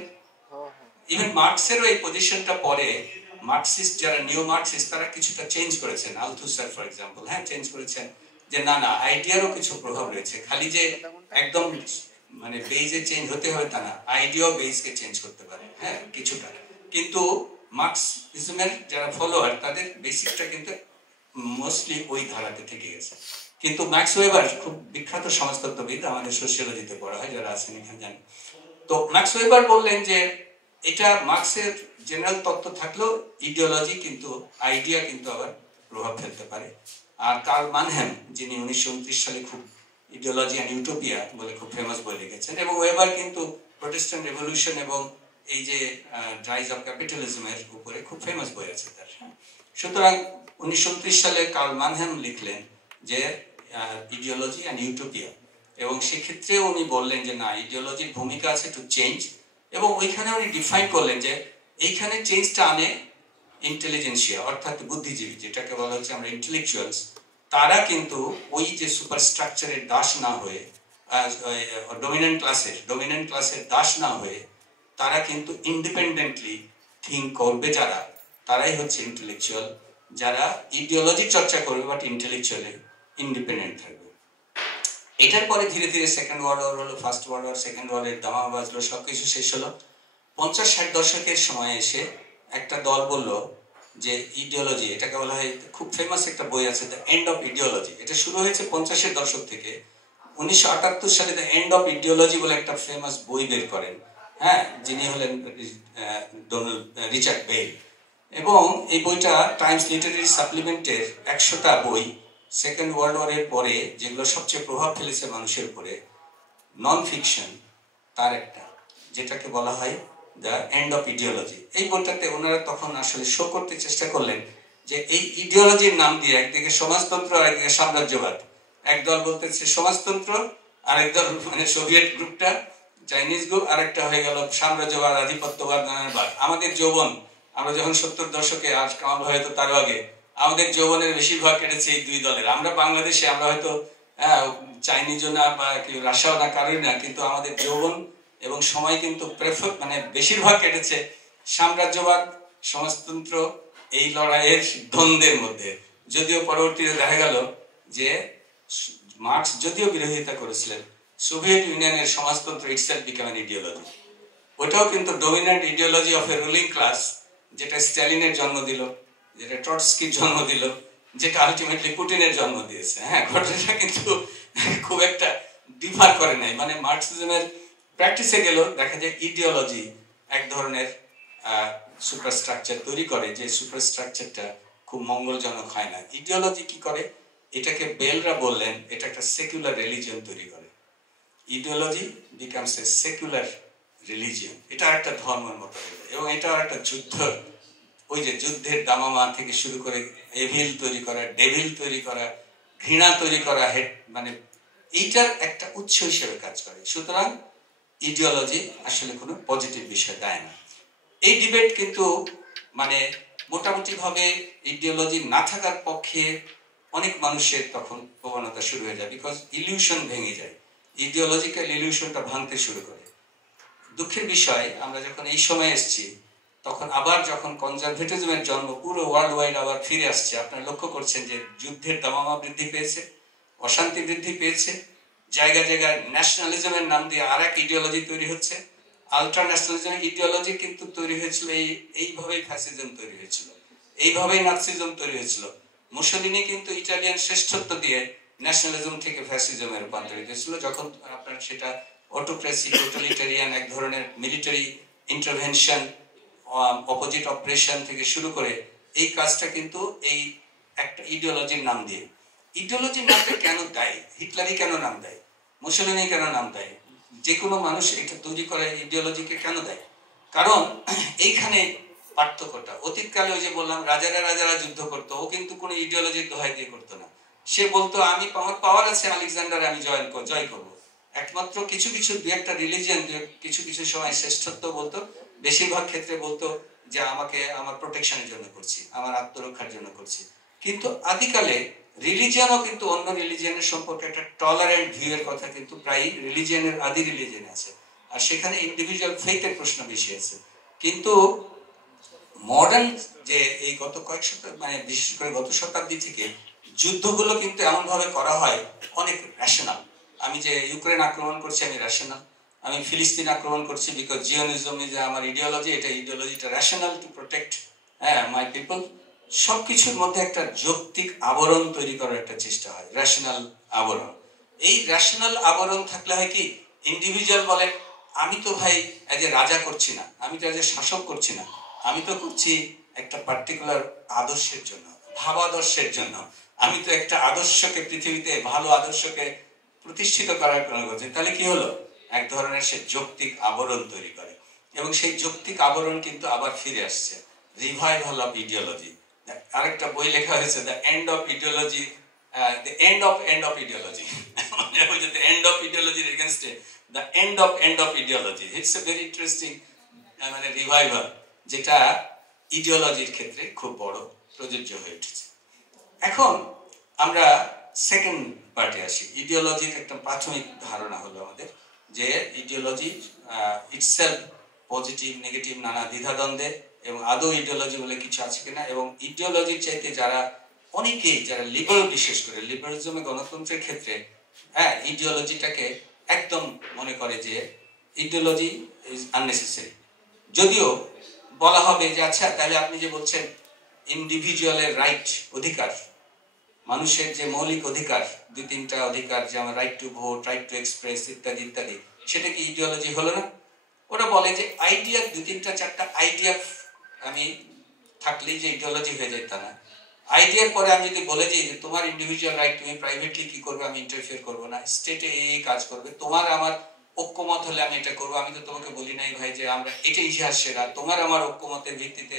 ইভেন মার্কসেরও এই পজিশনটা পরে মার্কসিস্ট যারা নিও মার্কসিস্ট তারা কিছুটা চেঞ্জ করেছেন। আলথুসার ফর এক্সাম্পল, হ্যাঁ, চেঞ্জ করেছেন যে না না, আইডিয়ারও কিছু প্রভাব রয়েছে, খালি যে একদম মানে বেইজে চেঞ্জ হতে হবে তা না, আইডিয়াও বেইজকে চেঞ্জ করতে পারে, হ্যাঁ, কিছুটা। কিন্তু মার্কসিজমের যারা ফলোয়ার তাদের বেসিকটা কিন্তু মোস্টলি ওই ধারাতে থেকে গেছে। কিন্তু ম্যাক্স ওয়েবার খুব বিখ্যাত সমাজতত্ত্ববিদ, আমাদের সোশিওলজিতে পড়া হয়, যারা আছেন এখানে জানেন। তো ম্যাক্স ওয়েবার বললেন যে এটা মার্কসের জেনারেল তত্ত্ব থাকলেও ইডিওলজি কিন্তু, আইডিয়া কিন্তু আবার প্রভাব ফেলতে পারে। আর কার্ল মানহ্যাম, যিনি 1929 সালে খুব ইডিওলজি অ্যান্ড ইউটোপিয়া বলে খুব ফেমাস বই লিখেছেন, এবং ওয়েবার কিন্তু প্রোটেস্ট্যান্ট রেভলিউশন এবং এই যে রাইজ অফ ক্যাপিটালিজমের উপরে খুব ফেমাস বই আছে তার। সুতরাং 1929 সালে কার্ল মানহ্যাম লিখলেন যে ইডিওলজি অ্যান্ড ইউটোপিয়া, এবং সেক্ষেত্রে উনি বললেন যে না, ইডিওলজির ভূমিকা আছে টু চেঞ্জ, এবং ওইখানে উনি ডিফাইন করলেন যে এইখানে চেঞ্জটা আনে ইন্টেলিজেন্সিয়া, অর্থাৎ বুদ্ধিজীবী, যেটাকে বলা হচ্ছে আমরা ইন্টেলেকচুয়ালস, তারা কিন্তু ওই যে সুপার স্ট্রাকচারের দাস না হয়ে, ডমিনেন্ট ক্লাসের দাস না হয়ে, তারা কিন্তু ইন্ডিপেন্ডেন্টলি থিঙ্ক করবে, যারা, তারাই হচ্ছে ইন্টেলেকচুয়াল, যারা ইডিওলজি চর্চা করবে বাট ইন্টেলেকচুয়ালি ইন্ডিপেন্ডেন্ট থাকবে। এটার পরে ধীরে ধীরে সেকেন্ড ওয়ার্ল্ড ওয়ার হলো, ফার্স্ট ওয়ার্ল্ড ওয়ার, সেকেন্ড ওয়ার্ল্ডের দামামা বাজলো, সবকিছু শেষ হলো। 50-60 দশকের সময় এসে একটা দল বলল যে ইডিওলজি, এটাকে বলা হয়, খুব ফেমাস একটা বই আছে দ্য এন্ড অফ ইডিওলজি। এটা শুরু হয়েছে 50-এর দশক থেকে। 1978 সালে দ্য এন্ড অফ ইডিওলজি বলে একটা ফেমাস বই বের করেন, হ্যাঁ, যিনি হলেন রিচার্ড বেল, এবং এই বইটা টাইমস লিটারেরি সাপ্লিমেন্টের 100টা বই সেকেন্ড ওয়ার্ল্ড ওয়ারের পরে যেগুলো সবচেয়ে প্রভাব ফেলেছে মানুষের উপরে, নন ফিকশন, তার একটা, যেটাকে বলা হয় দ্য এন্ড অফ ইডিওলজি। এই বইটাতে ওনারা তখন আসলে শো করতে চেষ্টা করলেন যে এই ইডিওলজির নাম দিয়ে একদিকে সমাজতন্ত্র আর একদিকে সাম্রাজ্যবাদ, একদল বলতেছে সমাজতন্ত্র, আরেক দল মানে সোভিয়েত গ্রুপটা চাইনিজ গ্রুপ, আরেকটা হয়ে গেল সাম্রাজ্যবাদ আধিপত্যবাদ নানানবাদ। আমাদের যৌবন আমরা যখন 70 দশকে, আজ কামাল হয়তো তারও আগে, আমাদের যৌবনের বেশিরভাগ কেটেছে এই দুই দলের। আমরা বাংলাদেশে আমরা হয়তো চাইনিজও না বা রাশিয়াও না, কারোই না, কিন্তু আমাদের যৌবন এবং সময় কিন্তু মানে বেশিরভাগ কেটেছে সাম্রাজ্যবাদ সমাজতন্ত্র এই লড়াইয়ের দ্বন্দ্বের মধ্যে। যদিও পরবর্তীতে দেখা গেল যে মার্কস যদিও বিরোধিতা করেছিলেন, সোভিয়েত ইউনিয়নের সমাজতন্ত্র ইটসেলফ বিকাম অ্যান ইডিওলজি। ওটাও কিন্তু dominant ideology of A ruling class, যেটা স্ট্যালিনের জন্ম দিল, যেটা ট্রটস্কির জন্ম দিল, যেটা আলটিমেটলি পুটিনের জন্ম দিয়েছে। হ্যাঁ, ঘটনাটা কিন্তু খুব একটা ডিফার করে নাই। মানে মার্কসিজমের প্র্যাকটিসে গেল দেখা যায় ইডিওলজি এক ধরনের সুপারস্ট্রাকচার তৈরি করে, যে সুপারস্ট্রাকচারটা খুব মঙ্গলজনক হয় না। ইডিওলজি কি করে, এটাকে বেলরা বললেন এটা একটা সেকুলার রিলিজিয়ন তৈরি করে। Ideology becomes a secular religion, এটা একটা ধর্মের মতো হয়ে যায়। এবং এটা একটা যুদ্ধ, ওই যে যুদ্ধের দামামা থেকে শুরু করে এভিল তৈরি করা, ডেভিল তৈরি করা, ঘৃণা তৈরি করা, মানে এইটার একটা উৎস হিসেবে কাজ করে। সুতরাং ইডিওলজি আসলে কোনো পজিটিভ বিষয় দেয় না। এই ডিবেট কিন্তু মানে মোটামুটি ভাবে ইডিওলজি না থাকার পক্ষে অনেক মানুষের তখন প্রবণতা শুরু হয়ে যায়, বিকজ ইলিউশন ভেঙে যায়, ইডিওলজিক্যাল ইলিউশনটা ভাঙতে শুরু করে। দুঃখের বিষয় আমরা যখন এই সময় এসেছি, তখন আবার যখন কনজারভেটিজমের জন্ম পুরো ওয়ার্ল্ড ওয়াইড আবার ফিরে আসছে, আপনারা লক্ষ্য করছেন যে যুদ্ধের দামামা বৃদ্ধি পেয়েছে, অশান্তি বৃদ্ধি পেয়েছে, জায়গা জায়গায় ন্যাশনালিজমের নাম দিয়ে আর এক ইডিওলজি তৈরি হচ্ছে। আলট্রা ন্যাশনালিজম ইডিওলজি কিন্তু তৈরি হয়েছিল এইভাবেই ফ্যাসিজম তৈরি হয়েছিল, এইভাবেই নাৎসিজম তৈরি হয়েছিল। মুসোলিনি কিন্তু ইটালিয়ান শ্রেষ্ঠত্ব দিয়ে ন্যাশনালিজম থেকে ফ্যাসিজমে রূপান্তরিত হয়েছিল, যখন আপনার সেটা অটোক্রেসি, টোটালিটারিয়ান এক ধরনের মিলিটারি ইন্টারভেনশন, অপোজিট অপারেশন থেকে শুরু করে এই কাজটা কিন্তু এই একটা ইডিওলজির নাম দিয়ে। ইডিওলজির নামটা কেন দেয়? হিটলারই কেন নাম দেয়? মুসোলিনি কেন নাম দেয়? যে কোনো মানুষ এটা তৈরি করে ইডিওলজিকে কেন দেয়? কারণ এইখানে পার্থক্যটা। অতীতকালে ওই যে বললাম রাজারা যুদ্ধ করতো, ও কিন্তু কোনো ইডিওলজির দোহাই দিয়ে করতো না। সে বলতো আমি আমার পাওয়ার আছে, আলেকজান্ডার আমি জয় করবো। একমাত্র কিছু দু একটা রিলিজিয়ন কিছু সময় শ্রেষ্ঠত্ব বলতো, বেশিরভাগ ক্ষেত্রে বলতো যে আমাকে আমার প্রোটেকশনের জন্য করছি, আমার আত্মরক্ষার জন্য করছি। কিন্তু আদিকালে রিলিজিয়নও কিন্তু অন্য রিলিজিয়নের সম্পর্কে একটা টলারেন্ট ভিউ এর কথা কিন্তু প্রায় রিলিজিয়নের আদি রিলিজিয়নে আছে, আর সেখানে ইন্ডিভিজুয়াল ফেইথের প্রশ্ন বেশি আছে। কিন্তু মডার্ন যে এই গত কয়েক শতাব্দী, মানে বিশেষ করে গত শতাব্দী থেকে যুদ্ধগুলো কিন্তু এমন ভাবে করা হয় অনেক রেশনাল। আমি যে ইউক্রেন আক্রমণ করছি আমি রেশনাল, আমি ফিলিস্তিন আক্রমণ করছি বিকজ জিওনিজম ইজ আমার ইডিওলজি, এটা ইডিওলজিটা rational to protect my people. সবকিছুর মধ্যে একটা যৌক্তিক আবরণ তৈরি করার একটা চেষ্টা হয়, রেশনাল আবরণ। এই রেশনাল আবরণ থাকলে হয় কি, ইন্ডিভিজুয়াল বলে আমি তো ভাই এজ এ রাজা করছি না, আমি তো এজ এ শাসক করছি না, আমি তো করছি একটা পার্টিকুলার আদর্শের জন্য, ভাবাদর্শের জন্য। আমি তো একটা আদর্শকে পৃথিবীতে, ভালো আদর্শকে প্রতিষ্ঠিত করার জন্য করছি। তাহলে কি হলো, এক ধরনের সে যৌক্তিক আবরণ তৈরি করে, এবং সেই যৌক্তিক আবরণ কিন্তু আবার ফিরে আসছে, রিভাইভাল অফ ইডিওলজি। আরেকটা বই লেখা হয়েছে the end of ideology, the end of ideology, the end of ইডিওলজির এগেইনস্টে the end of ideology. It's a very interesting মানে রিভাইভাল, যেটা ইডিওলজির ক্ষেত্রে খুব বড় প্রযোজ্য হয়ে উঠেছে। এখন আমরা সেকেন্ড পার্টে আসি। ইডিওলজির একটা প্রাথমিক ধারণা হলো আমাদের যে ইডিওলজি ইটসেলফ পজিটিভ নেগেটিভ নানা দ্বিধাদ্বন্দ্বে, এবং আদৌ ইডিওলজি বলে কিছু আছে কিনা, এবং ইডিওলজির চাইতে অনেকেই যারা লিবারেল, বিশেষ করে লিবারেলিজমে গণতন্ত্রের ক্ষেত্রে ইডিওলজিটাকে একদম মনে করে যে ইডিওলজি ইজ আননেসেসারি। যদিও বলা হবে যে আচ্ছা তাহলে আপনি যে বলছেন ইন্ডিভিজুয়ালের রাইট, অধিকার, মানুষের যে মৌলিক অধিকার, 2-3টা অধিকার, যেমন right to vote, right to express ইত্যাদি ইত্যাদি, সেটা কি ইডিওলজি হলো না? ওরা বলে যে আইডিয়া, 2-3-4টা আইডিয়া আমি থাকলেই যে ইডিওলজি হয়ে যায় তা না। আইডিয়ার পরে আমি যদি বলে যে তোমার ইন্ডিভিজুয়াল রাইট, তুমি প্রাইভেটলি কি করবে আমি ইন্টারফিয়ার করবো না, স্টেটে এই কাজ করবে, তোমার আমার ঐক্যমত হলে আমি এটা করবো। আমি তো তোমাকে বলি নাই ভাই যে আমরা এটা ইতিহাস সেরা, তোমার আমার ঐক্যমতের ভিত্তিতে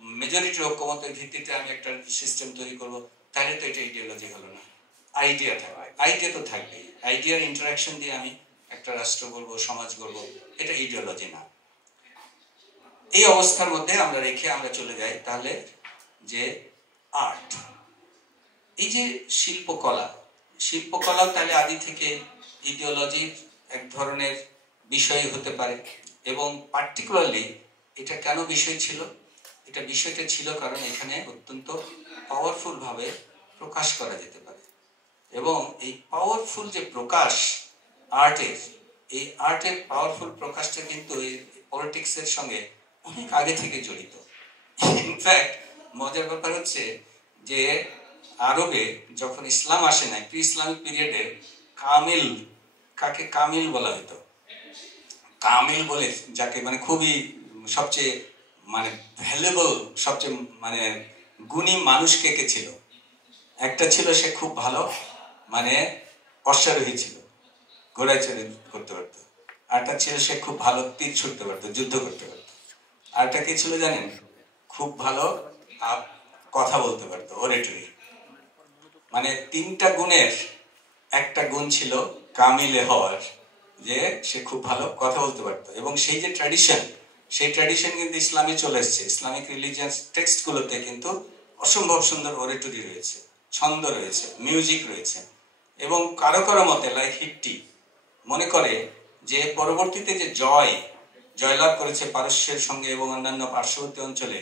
মেজরিটির ঐক্যমতের ভিত্তিতে আমি একটা সিস্টেম তৈরি করব, তাহলে তো এটা ইডিওলজি হলো না। আইডিয়া থাকবে, আইডিয়া তো থাকবেই, আইডিয়ার ইন্টারাকশন দিয়ে আমি একটা রাষ্ট্র করবো, সমাজ করবো, এটা ইডিওলজি না। এই অবস্থার মধ্যে আমরা রেখে আমরা চলে যাই তাহলে যে আর্ট, এই যে শিল্পকলা, শিল্পকলাও তাহলে আদি থেকে ইডিওলজির এক ধরনের বিষয় হতে পারে। এবং পার্টিকুলারলি এটা কেন বিষয় ছিল, এটা বিষয়টা ছিল কারণ এখানে অত্যন্ত পাওয়ারফুল ভাবে প্রকাশ করা যেতে পারে। এবং এই পাওয়ারফুল যে প্রকাশ আর্টের, এই আর্টের পাওয়ারফুল প্রকাশটা কিন্তু এই পলিটিক্সের সঙ্গে অনেক আগে থেকে জড়িত। ইনফ্যাক্ট মজার ব্যাপার হচ্ছে যে আরবে যখন ইসলাম আসে না, প্রি ইসলামিক পিরিয়ডে কামিল, কাকে কামিল বলা হতো, কামিল বলে যাকে মানে খুবই সবচেয়ে মানে ভ্যালুয়েবল, সবচেয়ে মানে গুণী মানুষ কে কে ছিল? একটা ছিল সে খুব ভালো মানে অশ্বারোহী ছিল, ঘোড়ায় চড়ে করতে পারতো। আরেকটা ছিল সে খুব ভালো তীর ছুটতে পারতো, যুদ্ধ করতে পারতো। আরেকটা কি ছিল জানেন? খুব ভালো কথা বলতে পারতো, ওরেটরি। মানে তিনটা গুণের একটা গুণ ছিল কামিলে হওয়ার, যে সে খুব ভালো কথা বলতে পারতো। এবং সেই যে ট্র্যাডিশন, সেই ট্র্যাডিশন কিন্তু ইসলামে চলে এসছে। ইসলামিক রিলিজিয়াস টেক্সট গুলোতে কিন্তু অসম্ভব সুন্দর ওরেটরি রয়েছে, ছন্দ রয়েছে, মিউজিক রয়েছে। এবং কারো কারো মতে লাইক হিট্টি মনে করে যে পরবর্তীতে যে জয়লাভ করেছে পারস্যের সঙ্গে এবং অন্যান্য পার্শ্ববর্তী অঞ্চলে,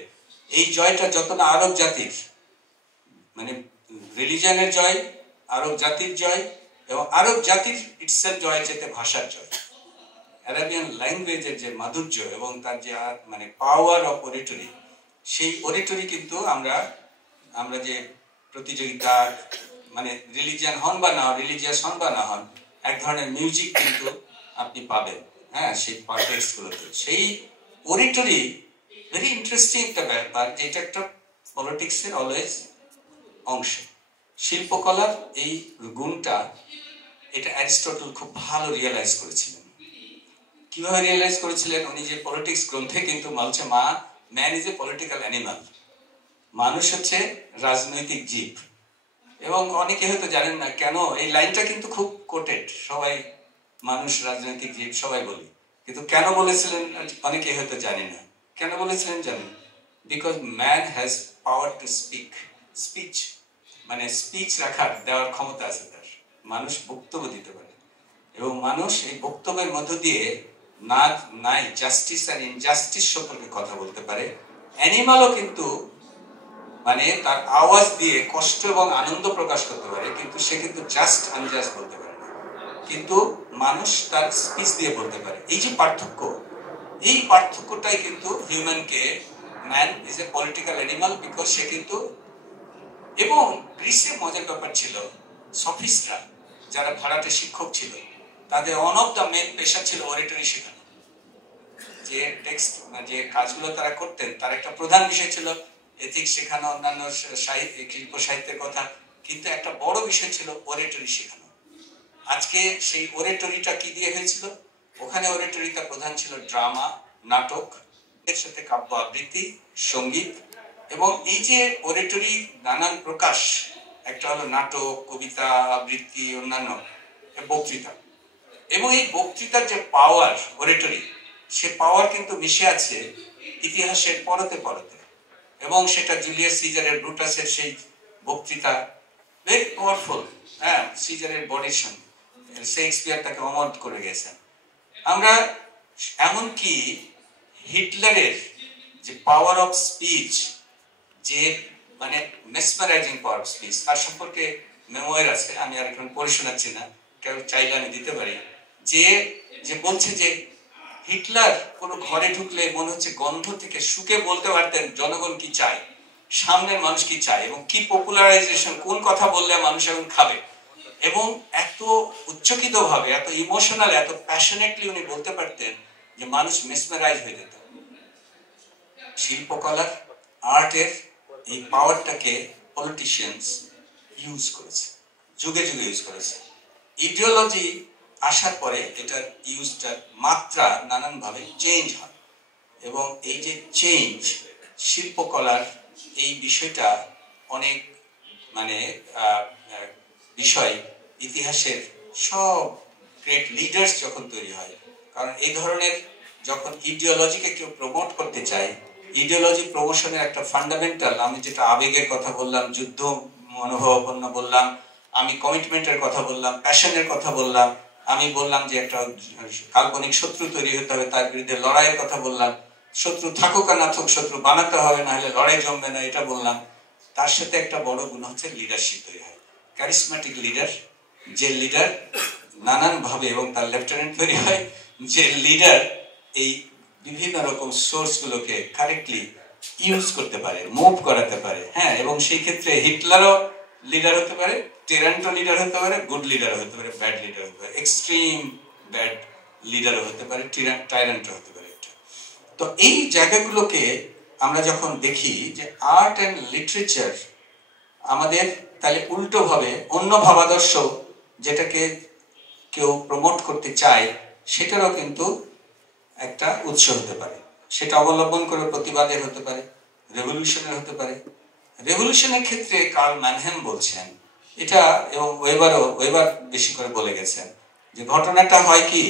এই জয়টা যত না আরব জাতির মানে রিলিজিয়নের জয়, আরব জাতির জয়, এবং আরব জাতির ইটসেলফ জয় চেতে ভাষার জয়। অ্যারাবিয়ান ল্যাঙ্গুয়েজের যে মাধুর্য এবং তার যে মানে পাওয়ার অফ অরিটরি, সেই অরিটরি কিন্তু আমরা যে প্রতিযোগিতা মানে রিলিজিয়ান হন বা না, রিলিজিয়াস হন বা না হন, এক ধরনের মিউজিক কিন্তু আপনি পাবেন, হ্যাঁ, সেই টেক্সট গুলোতে। সেই অরিটরি ভেরি ইন্টারেস্টিং একটা ব্যাপার, যেটা একটা পলিটিক্সের অলওয়েজ অংশ। শিল্পকলার এই গুণটা, এটা অ্যারিস্টটল খুব ভালো রিয়েলাইজ করেছিলেন। কিভাবে রিয়েলাইজ করেছিলেন? উনি যে পলিটিক্স গ্রন্থে কিন্তু বলছে man is a political animal, মানুষ হচ্ছে রাজনৈতিক জীব। এবং অনেকে হয়তো জানেন না কেন এই লাইনটা কিন্তু খুব কোটেড, সবাই মানুষ রাজনৈতিক জীব সবাই বলি, কিন্তু কেন বলেছিলেন অনেকে হয়তো জানে না। কেন বলেছিলেন জানেন? Because man has power to speak. Speech মানে স্পিচ দেওয়ার ক্ষমতা আছে তার, মানুষ বক্তব্য দিতে পারে। এবং মানুষ এই বক্তব্যের মধ্য দিয়ে নাই জাস্টিস আর ইনজাস্টিস সম্পর্কে কথা বলতে পারে। অ্যানিমালও কিন্তু মানে তার আওয়াজ দিয়ে কষ্ট এবং আনন্দ প্রকাশ করতে পারে, কিন্তু সে কিন্তু জাস্ট আনজাস্ট বলতে পারে না। কিন্তু মানুষ তার স্পিচ দিয়ে বলতে পারে। এই যে পার্থক্য, এই পার্থক্যটাই কিন্তু হিউম্যানকে, man is a political animal, because সে কিন্তু। এবং গ্রিসে মজার ব্যাপার ছিল, সফিস্টরা যারা ভাড়াটে শিক্ষক ছিল, তাদের ওয়ান অফ দ্য মেন পেশা ছিল অরিটরি শেখানো। যে টেক্সট যে কাজগুলো তারা করতেন, তার একটা প্রধান বিষয় ছিল এথিক্স শেখানো, অন্যান্য শিল্প সাহিত্যের কথা, কিন্তু একটা বড় বিষয় ছিল অরিটরি শেখানো। আজকে সেই অরিটরিটা কি দিয়ে হয়েছিল? ওখানে অরিটরিটা প্রধান ছিল ড্রামা, নাটক, এর সাথে কাব্য আবৃত্তি, সঙ্গীত। এবং এই যে অরিটরি নানান প্রকাশ, একটা হলো নাটক, কবিতা, আবৃত্তি, অন্যান্য বক্তৃতা। এবং এই বক্তৃতার যে পাওয়ার অরিটরি, সে পাওয়ার কিন্তু মিশে আছে ইতিহাসের পরতে পরতে। এবং সেটা জুলিয়াস সিজারের ব্রুটাসের সেই বক্তৃতা ভেরি পাওয়ারফুল, হ্যাঁ, সিজারের বডির সঙ্গে শেক্সপিয়ার তাকে অমর করে গেছেন। আমরা এমনকি হিটলারের যে পাওয়ার অফ স্পিচ, যে মানে মেসমারাইজিং পাওয়ার অফ স্পিচ, তার সম্পর্কে মেমোয়ার আছে, আমি আর এখন পড়ে শোনাচ্ছি না, কেউ চাইলে আমি দিতে পারি। যে বলছে যে হিটলার কোনো ঘরে ঢুকলে মনে হচ্ছে গন্ধ থেকে শুকে বলতে পারতেন জনগণ কি চায়, সামনের মানুষ কি চায়, এবং কি পপুলারাইজেশন, কোন কথা বললে মানুষ এখন খাবে। এবং এত উচ্চকিত ভাবে, এত ইমোশনাল, এত প্যাশনেটলি উনি বলতে পারতেন যে মানুষ মেসমারাইজ হয়ে যেত। শিল্পকলার, আর্টের এই পাওয়ারটাকে পলিটিশিয়ানস ইউজ করেছে, যুগে যুগে ইউজ করেছে। ইডিওলজি আসার পরে এটার ইউজটার মাত্রা নানানভাবে চেঞ্জ হয়। এবং এই যে চেঞ্জ, শিল্পকলার এই বিষয়টা অনেক মানে বিষয় ইতিহাসের সব গ্রেট লিডার্স যখন তৈরি হয়, কারণ এই ধরনের যখন ইডিওলজিকে কেউ প্রমোট করতে চায়, ইডিওলজি প্রমোশনের একটা ফান্ডামেন্টাল, আমি যেটা আবেগের কথা বললাম, যুদ্ধ মনোভাবাপন্ন বললাম, আমি কমিটমেন্টের কথা বললাম, প্যাশনের কথা বললাম, আমি বললাম যে একটা কাল্পনিক শত্রু তৈরি হতে হবে, তার বিরুদ্ধে লড়াইয়ের কথা বললাম, শত্রু থাকুক আর না থাকুক শত্রু বানাতে হবে, না হলে লড়াই জমবে না, এটা বললাম। তার সাথে একটা বড় গুণ হচ্ছে লিডারশিপ তৈরি হয়, ক্যারিসম্যাটিক লিডার, যে লিডার নানান ভাবে, এবং তার লেফটেন্যান্ট তৈরি হয় যে লিডার এই বিভিন্ন রকম সোর্স গুলোকে কারেক্টলি ইউজ করতে পারে, মুভ করাতে পারে। হ্যাঁ, এবং সেই ক্ষেত্রে হিটলারও লিডার হতে পারে, টেরান্টো লিডার হতে পারে, গুড লিডার হতে পারে, ব্যাড লিডার হতে পারে, এক্সট্রিম ব্যাড লিডারও হতে পারে, টাইরান্টও হতে পারে। তো এই জায়গাগুলোকে আমরা যখন দেখি যে আর্ট অ্যান্ড লিটারেচার আমাদের তাহলে উল্টো ভাবে অন্য ভাবাদর্শ যেটাকে কেউ প্রমোট করতে চায় সেটারও কিন্তু একটা উৎস হতে পারে, সেটা অবলম্বন করে প্রতিবাদের হতে পারে, রেভলিউশনের হতে পারে। রেভলিউশনের ক্ষেত্রে কার্ল ম্যানহেম বলছেন এটা, এবং ওয়েবার বেশি করে বলে গেছেন যে ঘটনাটা হয় কি,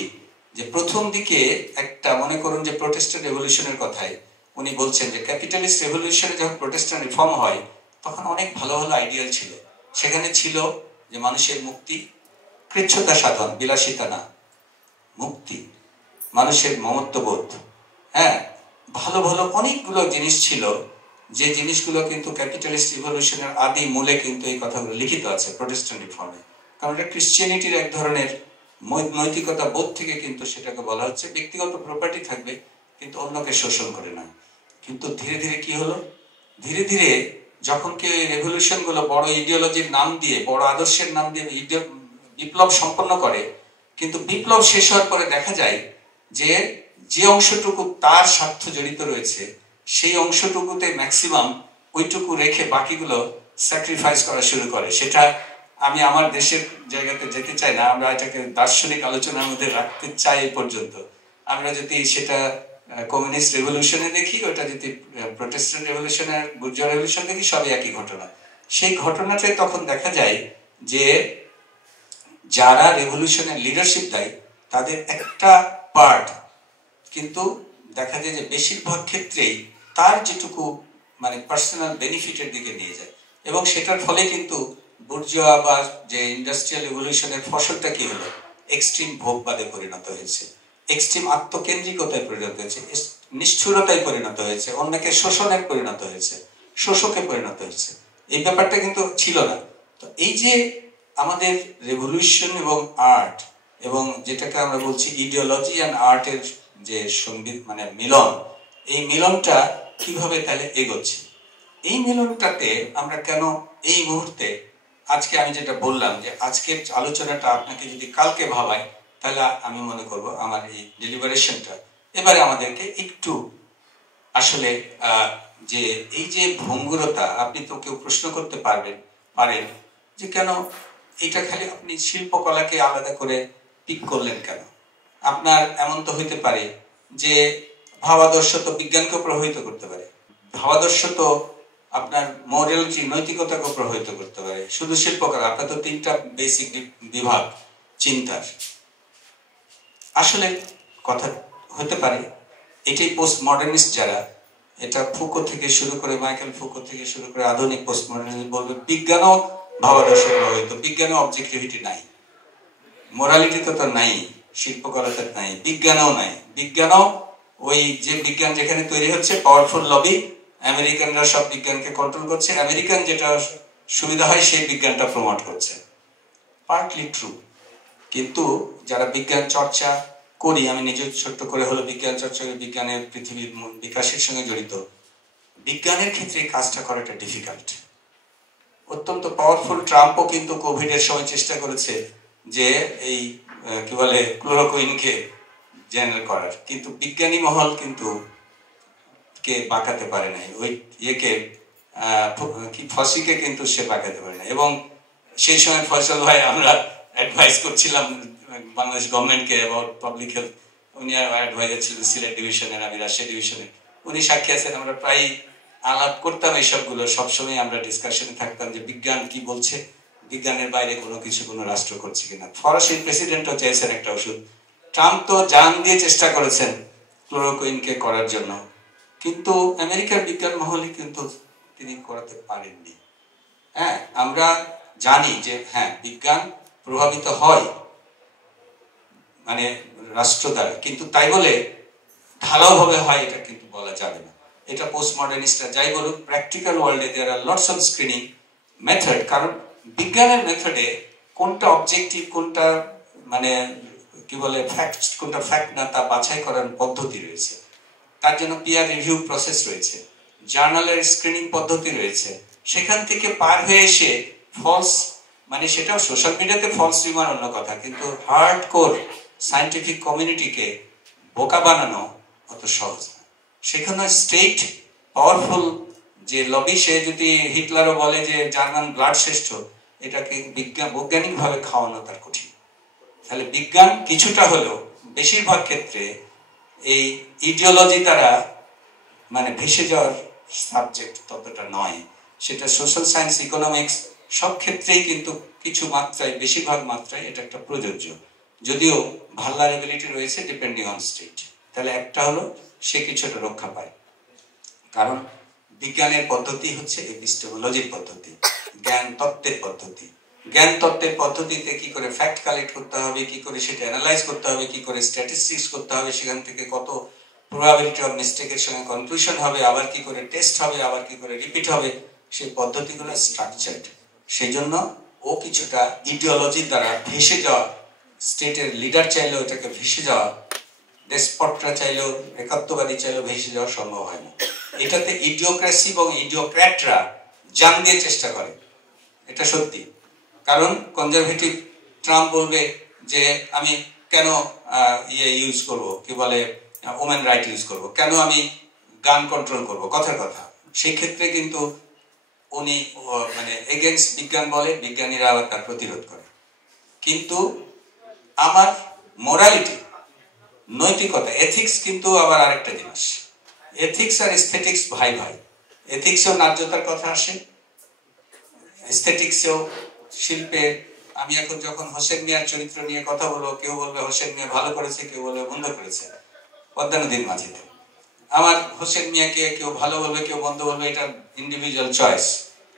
যে প্রথম দিকে একটা মনে করুন যে প্রোটেস্ট্যান্ট রেভলিউশনের কথাই উনি বলছেন যে ক্যাপিটালিস্ট রেভলিউশনে যখন প্রোটেস্ট্যান্ট রিফর্ম হয় তখন অনেক ভালো ভালো আইডিয়াল ছিল, সেখানে ছিল যে মানুষের মুক্তি, কৃচ্ছতা সাধন, বিলাসিতা না, মুক্তি, মানুষের মমত্ববোধ, হ্যাঁ, ভালো ভালো অনেকগুলো জিনিস ছিল, যে জিনিসগুলো কিন্তু ক্যাপিটালিস্ট রিভলিউশনের আদি মূলে কিন্তু এই কথাগুলো লিখিত আছে প্রোটেস্ট্যান্ট রিফর্মে। কারণ এটা ক্রিশ্চিয়ানিটির এক ধরনের নৈতিকতা বোধ থেকে কিন্তু সেটাকে বলা হচ্ছে ব্যক্তিগত প্রপার্টি থাকবে কিন্তু অন্যকে শোষণ করে না। কিন্তু ধীরে ধীরে কি হলো, ধীরে ধীরে যখন কেউ রেভলিউশন গুলো বড় ইডিওলজির নাম দিয়ে, বড় আদর্শের নাম দিয়ে বিপ্লব সম্পন্ন করে, কিন্তু বিপ্লব শেষ হওয়ার পরে দেখা যায় যে যে অংশটুকু তার স্বার্থ জড়িত রয়েছে সেই অংশটুকুতে ম্যাক্সিমাম ওইটুকু রেখে বাকিগুলো স্যাক্রিফাইস করা শুরু করে। সেটা আমি আমার দেশের জায়গাতে যেতে চাই না, আমরা এটাকে দার্শনিক আলোচনার মধ্যে রাখতে চাই এই পর্যন্ত। আমরা যদি সেটা কমিউনিস্ট রেভলিউশনে দেখি, ওটা যদি প্রোটেস্ট্যান্ট রেভলিউশনের বুর্জোয়া রেভলিউশন দেখি, সবই একই ঘটনা। সেই ঘটনাটাই তখন দেখা যায় যে যারা রেভলিউশনের লিডারশিপ দেয় তাদের একটা পার্ট কিন্তু দেখা যায় যে বেশিরভাগ ক্ষেত্রেই তার যেটুকু মানে পার্সোনাল বেনিফিটের দিকে নিয়ে যায়, এবং সেটার ফলে কিন্তু বুর্জোয়া বা যে ইন্ডাস্ট্রিয়াল রেভলিউশনের ফসলটা কি হলো, এক্সট্রিম ভোগবাদে পরিণত হয়েছে, এক্সট্রিম আত্মকেন্দ্রিকতায় পরিণত হয়েছে, নিষ্ঠুরতায় পরিণত হয়েছে, অন্যকে শোষণের পরিণত হয়েছে, শোষকে পরিণত হয়েছে। এই ব্যাপারটা কিন্তু ছিল না। তো এই যে আমাদের রেভলিউশন এবং আর্ট, এবং যেটাকে আমরা বলছি ইডিওলজি অ্যান্ড আর্টের যে সংগীত মানে মিলন, এই মিলনটা কিভাবে তাহলে এগোচ্ছে, এই মিলনটাতে আমরা কেন এই মুহূর্তে আজকে আমি যেটা বললাম যে আজকের আলোচনাটা আপনাকে যদি কালকে ভাবায়, তাহলে আমি মনে করব আমার এই ডেলিভারেশনটা এবারে আমাদেরকে একটু আসলে যে এই যে ভঙ্গুরতা, আপনি তো কেউ প্রশ্ন করতে পারেন যে কেন এটা খালি আপনি শিল্পকলাকে আলাদা করে পিক করলেন কেন? আপনার এমন তো হইতে পারে যে ভাবাদর্শ তো বিজ্ঞানকে প্রভাবিত করতে পারে, ভাবাদর্শ তো আপনার মোরালিটি নৈতিকতাকে প্রভাবিত করতে পারে, শুধু শিল্পকলা, আপনার তো তিনটা বেসিক বিভাগ চিন্তার। আসলে কথা হতে পারে এটাই পোস্ট মডার্নিস্ট যারা, এটা ফুকো থেকে শুরু করে, মাইকেল ফুকো থেকে শুরু করে আধুনিক পোস্ট মডার্নিস্ট বলবে বিজ্ঞানও ভাবাদর্শ প্রভাবিত, বিজ্ঞানে অবজেক্টিভিটি নাই, মোরালিটি তো নাই, শিল্পকলাতে নাই, বিজ্ঞানও নাই। বিজ্ঞানও ওই যে বিজ্ঞান যেখানে তৈরি হচ্ছে পাওয়ারফুল লবি, আমেরিকানরা সব বিজ্ঞানকে কন্ট্রোল করছে, আমেরিকান যেটা সুবিধা হয় সেই বিজ্ঞানটা প্রমোট করছে, পার্টলি ট্রু। কিন্তু যারা বিজ্ঞান চর্চা করি, আমি নিজে ছোট্ট করে হলো বিজ্ঞান চর্চা, বিজ্ঞানের পৃথিবীর বিকাশের সঙ্গে জড়িত, বিজ্ঞানের ক্ষেত্রে এই কাজটা করাটা ডিফিকাল্ট, অত্যন্ত পাওয়ারফুল। ট্রাম্পও কিন্তু কোভিড এর সময় চেষ্টা করেছে যে এই কি বলে ক্লোরোকুইনকে জেনারেল করার, কিন্তু বিজ্ঞানী মহল কিন্তু কে বাঁকাতে পারে নাই, ওই ইয়েকে কি ফসিকে কিন্তু সে বাঁকাতে পারে না। এবং সেই সময় ফয়সাল ভাই আমরা অ্যাডভাইস করছিলাম বাংলাদেশ গভর্নমেন্টকে অ্যাবাউট পাবলিক হেলথ, উনি অ্যাডভাইজার ছিলেন সিলেট ডিভিশনের, আমি রাজশাহী ডিভিশনে, উনি সাক্ষী আছেন, আমরা প্রায় আলাপ করতাম এইসবগুলো, সবসময় আমরা ডিসকাশনে থাকতাম যে বিজ্ঞান কি বলছে, বিজ্ঞানের বাইরে কোনো কিছু কোনো রাষ্ট্র করছে কিনা। ফরাসি প্রেসিডেন্টও চেয়েছেন একটা ওষুধ, ট্রাম্প তো জান দিয়ে চেষ্টা করেছেন ক্লোরোকুইনকে করার জন্য, কিন্তু আমেরিকার বিজ্ঞান মহলে কিন্তু তিনি করাতে পারেননি। হ্যাঁ, আমরা জানি যে হ্যাঁ বিজ্ঞান প্রভাবিত হয় মানে রাষ্ট্র দ্বারা, কিন্তু তাই বলে ঢালাওভাবে হয় এটা কিন্তু বলা যাবে না। এটা পোস্ট মডার্নিস্টরা যাই বলুক, প্র্যাকটিক্যাল ওয়ার্ল্ডে there are lots of screening method. কারণ বিজ্ঞানের মেথডে কোনটা অবজেক্টিভ, কোনটা মানে কি বলে ফ্যাক্ট, কোনটা ফ্যাক্ট না, তা বাছাই করার পদ্ধতি রয়েছে। তার জন্য পিয়ার রিভিউ প্রসেস রয়েছে, জার্নালের স্ক্রিনিং পদ্ধতি রয়েছে। সেখান থেকে পার হয়ে এসে ফলস, মানে সেটাও সোশ্যাল মিডিয়াতে ফলস রিমার অন্য কথা, কিন্তু হার্ড কোর সায়েন্টিফিক কমিউনিটিকে বোকা বানানো অত সহজ না। সেখানে স্টেট পাওয়ারফুল যে লবি, সে যদি হিটলারও বলে যে জার্মান ব্লাড শ্রেষ্ঠ, এটাকে বৈজ্ঞানিকভাবে খাওয়ানো তার কঠিন। তাহলে বিজ্ঞান কিছুটা হলেও বেশিরভাগ ক্ষেত্রে এই ইডিওলজি দ্বারা মানে ভেসে যাওয়ার সাবজেক্ট ততটা নয়। সেটা সোশ্যাল সায়েন্স, ইকোনমিক্স সব ক্ষেত্রেই কিন্তু কিছু মাত্রায়, বেশিরভাগ মাত্রায় এটা একটা প্রযোজ্য, যদিও ভালনারেবিলিটি রয়েছে ডিপেন্ডিং অন স্টেট। তাহলে একটা হলো সে কিছুটা রক্ষা পায়, কারণ বিজ্ঞানের পদ্ধতি হচ্ছে এপিস্টেমোলজির পদ্ধতি, জ্ঞান তত্ত্বের পদ্ধতি। জ্ঞান তত্ত্বের পদ্ধতিতে কি করে ফ্যাক্ট কালেক্ট করতে হবে, কি করে সেটা অ্যানালাইজ করতে হবে, কি করে স্ট্যাটিস্টিক্স করতে হবে, সেখান থেকে কত প্রবাবিলিটি অফ মিস্টেকের সঙ্গে কনক্লুশন হবে, আবার কি করে টেস্ট হবে, আবার কি করে রিপিট হবে, সেই পদ্ধতিগুলো স্ট্রাকচার্ড। সেই জন্য ও কিছুটা ইডিওলজির দ্বারা ভেসে যাওয়া, স্টেটের লিডার চাইলেও এটাকে ভেসে যাওয়া, ডেসপটরা চাইলেও, একাত্মবাদী চাইলেও ভেসে যাওয়া সম্ভব হয় না। এটাতে ইডিওক্রেসি এবং ইডিওক্র্যাটরা জান দিয়ে চেষ্টা করে, এটা সত্যি। কারণ কনজারভেটিভ ট্রাম্প বলবে যে আমি কেন ইউজ করব, কি বলে ওমেন রাইট ইউজ করব, কেন আমি গান কন্ট্রোল করব, কথার কথা। সেই ক্ষেত্রে কিন্তু উনি মানে এগেনস্ট বিজ্ঞান বলে, বিজ্ঞানীরা আবার তার প্রতিরোধ করে। কিন্তু আমার মোরালিটি, নৈতিকতা, এথিক্স কিন্তু আবার আরেকটা জিনিস। এথিক্স আর এস্থেটিক্স ভাই ভাই। এথিক্সেও ন্যায্যতার কথা আসে, এস্থেটিক্সেও, শিল্পে। আমি এখন যখন হোসেন মিয়ার চরিত্র নিয়ে কথা বলবো, কেউ বলবে হোসেন মিয়া ভালো করেছে, কেউ বলবে বন্ধ করেছে। পদ্মা নদীর মাঝিতে আমার হোসেন মিয়াকে কেউ ভালো বলবে, কেউ বন্ধ বলবে, এটা ইন্ডিভিজুয়াল চয়েস।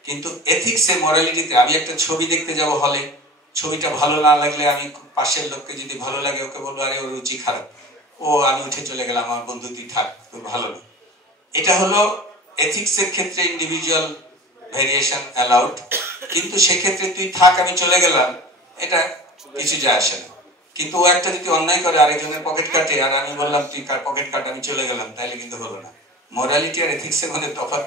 কিন্তু এথিক্সে, মরালিটিতে, আমি একটা ছবি দেখতে যাব হলে, ছবিটা ভালো না লাগলে আমি পাশের লোককে যদি ভালো লাগে, ওকে বলবো আরে ওর রুচি খারাপ, ও আমি উঠে চলে গেলাম, আমার বন্ধু তুই থাক, তোর ভালো না। এটা হলো এথিক্সের ক্ষেত্রে ইন্ডিভিজুয়াল ভেরিয়েশন অ্যালাউড, কিন্তু সেক্ষেত্রে তুই থাক আমি চলে গেলাম, এটা কিছু যায় আসে না। কিন্তু ও একটা যদি অন্যায় করে, আরেকজনের পকেট কাটে, আর আমি বললাম তুই পকেট কাট, আমি চলে গেলাম, তাইলে কিন্তু হলো না। মোরালিটি আর এথিক্সের মধ্যে তফাৎ,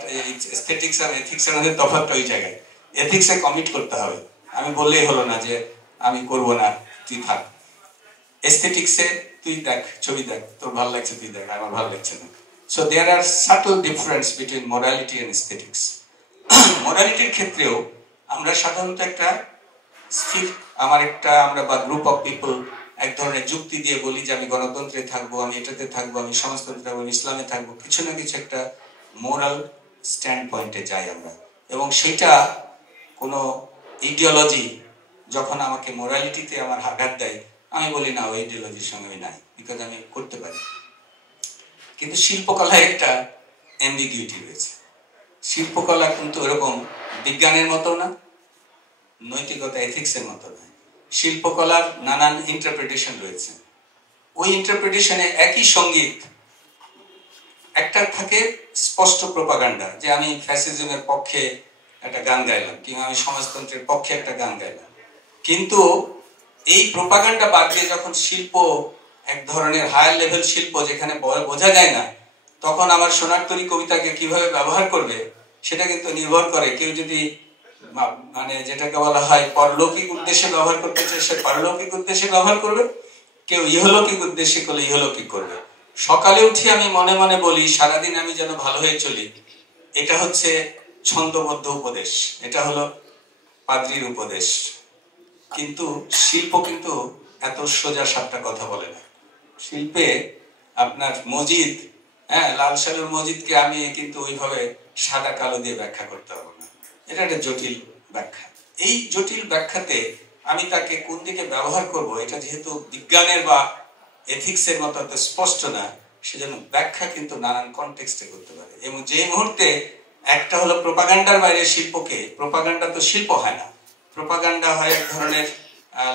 এস্থেটিক্স আর এথিক্সের মধ্যে তফাৎটা ওই জায়গায়। এথিক্সে কমিট করতে হবে, আমি বললেই হলো না যে আমি করব না, তুই থাক। এস্থেটিক্সে তুই দেখ, ছবি দেখ, তোর ভালো লাগছে তুই দেখ, আমার ভালো লাগছে না। So there are subtle difference between morality and aesthetics. মোরালিটির ক্ষেত্রেও আমরা সাধারণত একটা স্থির, আমরা বা গ্রুপ অফ পিপল এক ধরনের যুক্তি দিয়ে বলি যে আমি গণতন্ত্রে থাকবো, আমি এটাতে থাকবো, আমি সমাজতন্ত্রে থাকবো, আমি ইসলামে থাকবো, কিছু না কিছু একটা মোরাল স্ট্যান্ড পয়েন্টে যাই আমরা। এবং সেটা কোনো ইডিওলজি যখন আমাকে মোরালিটিতে আমার আঘাত দেয়, আমি বলি না, ওই ইডিওলজির সঙ্গে আমি নাই, বিকজ আমি করতে পারি। কিন্তু শিল্পকলায় একটা অ্যাম্বিগুইটি রয়েছে। শিল্পকলা কিন্তু এরকম বিজ্ঞানের মতো না, নৈতিকতা এথিক্সের মতো না। শিল্পকলার নানান ইন্টারপ্রিটেশন রয়েছে। ওই ইন্টারপ্রিটেশনে একই সঙ্গীত, একটা থাকে স্পষ্ট প্রোপাগান্ডা, যে আমি ফ্যাসিজমের পক্ষে একটা গান গাইলাম, কিংবা আমি সমাজতন্ত্রের পক্ষে একটা গান গাইলাম। কিন্তু এই প্রোপাগান্ডা বাদ দিয়ে যখন শিল্প, এক ধরনের হায়ার লেভেল শিল্প, যেখানে বোঝা যায় না, তখন আমার সোনার তরী কবিতাকে কিভাবে ব্যবহার করবে সেটা কিন্তু নির্ভর করে। কেউ যদি মানে যেটাকে বলা হয় পরলৌকিক উদ্দেশ্যে ব্যবহার করতে চায়, সে পারলৌকিক উদ্দেশ্যে ব্যবহার করবে। কেউ ইহলৌকিক উদ্দেশ্যে করলে ইহলৌকিক করবে। সকালে উঠি আমি মনে মনে বলি সারাদিন আমি যেন ভালো হয়ে চলি, এটা হচ্ছে ছন্দবদ্ধ উপদেশ, এটা হলো পাদ্রীর উপদেশ। কিন্তু শিল্প কিন্তু এত সোজা সাপটা কথা বলে না। শিল্পে আপনার মজিদ, হ্যাঁ, লাল সালুর মজিদকে আমি কিন্তু ওইভাবে সাদা কালো দিয়ে ব্যাখ্যা করতে হবে না, এটা একটা জটিল ব্যাখ্যা। এই জটিল ব্যাখ্যাতে আমি তাকে কোন দিকে ব্যবহার করব, এটা যেহেতু বিজ্ঞানের বা এথিক্সের মতো এত স্পষ্ট না, সেজন্য ব্যাখ্যা কিন্তু নানান কনটেক্সটে করতে পারে। এবং যে মুহূর্তে একটা হলো প্রোপাগান্ডার বাইরে শিল্পকে, প্রোপাগান্ডা তো শিল্প হয় না, প্রোপাগান্ডা হয় এক ধরনের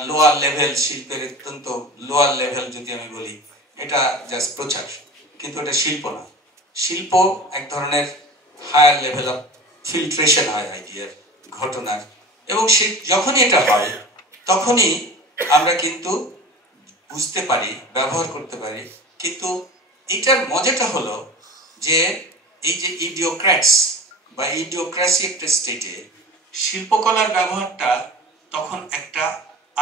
লোয়ার লেভেল, শিল্পের অত্যন্ত লোয়ার লেভেল যদি আমি বলি, এটা জাস্ট প্রচার, কিন্তু এটা শিল্প না। শিল্প এক ধরনের হায়ার লেভেল অফ ফিল্ট্রেশন হয় আইডিয়ার, ঘটনার, এবং যখনই এটা হয় তখনই আমরা কিন্তু বুঝতে পারি, ব্যবহার করতে পারি। কিন্তু এটার মজাটা হলো যে এই যে ইডিওক্র্যাটস বা ইডিওক্রাসি একটা স্টেটে শিল্পকলার ব্যবহারটা তখন একটা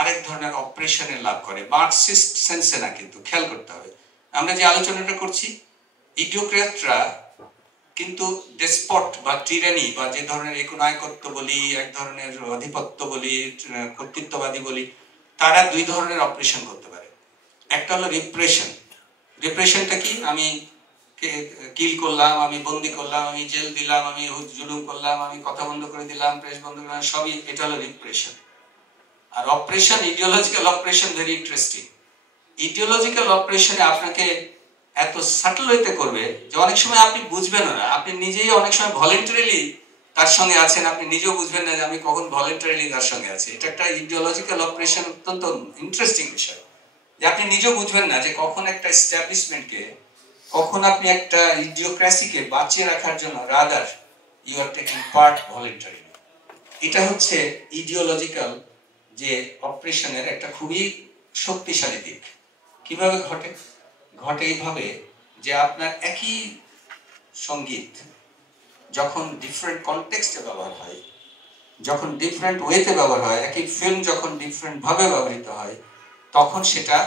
আরেক ধরনের অপারেশনের লাভ করে, মার্কসিস্ট সেন্সে না, কিন্তু খেয়াল করতে হবে। আমরা যে আলোচনাটা করছি, ইডিওক্র্যাটরা কিন্তু ডেসপট বা টিরানি বা যে ধরনের একনায়কত্ব বলি, এক ধরনের আধিপত্য বলি, কর্তৃত্ববাদী বলি, তারা দুই ধরনের অপারেশন করতে পারে। একটা হলো রিপ্রেশন। রিপ্রেশনটা কি? আমি কিল করলাম, আমি বন্দি করলাম, আমি জেল দিলাম, আমি জুলুম করলাম, আমি কথা বন্ধ করে দিলাম, প্রেস বন্ধ করলাম, সবই এটা হলো রিপ্রেশন। আর operation, ideological operation very interesting. Ideological অপারেশনে আপনাকে এত সাটল হইতে করবে যে অনেক সময় আপনি বুঝবেন না, আপনি নিজেই অনেক সময় ভলেন্টারিলি তার সঙ্গে আছেন, আপনি নিজেও বুঝবেন না যে আমি কখন ভলেন্টারিলি তার সঙ্গে আছি। এটা একটা ইডিওলজিক্যাল অপারেশন, অত্যন্ত ইন্টারেস্টিং বিষয়, যে আপনি নিজেও বুঝবেন না যে কখন একটা এস্টাবলিশমেন্টকে, কখন আপনি একটা ইডিওক্রাসিকে বাঁচিয়ে রাখার জন্য rather you are taking part voluntarily. এটা হচ্ছে ইডিওলজিক্যাল যে অপারেশনের একটা খুবই শক্তিশালী দিক। কিভাবে ঘটে? ঘটে এইভাবে যে আপনার একই সঙ্গীত যখন ডিফারেন্ট কনটেক্সটে ব্যবহার হয়, যখন ডিফারেন্ট ওয়েতে ব্যবহার হয়, একই ফিল্ম যখন ডিফারেন্ট ভাবে ব্যবহৃত হয়, তখন সেটা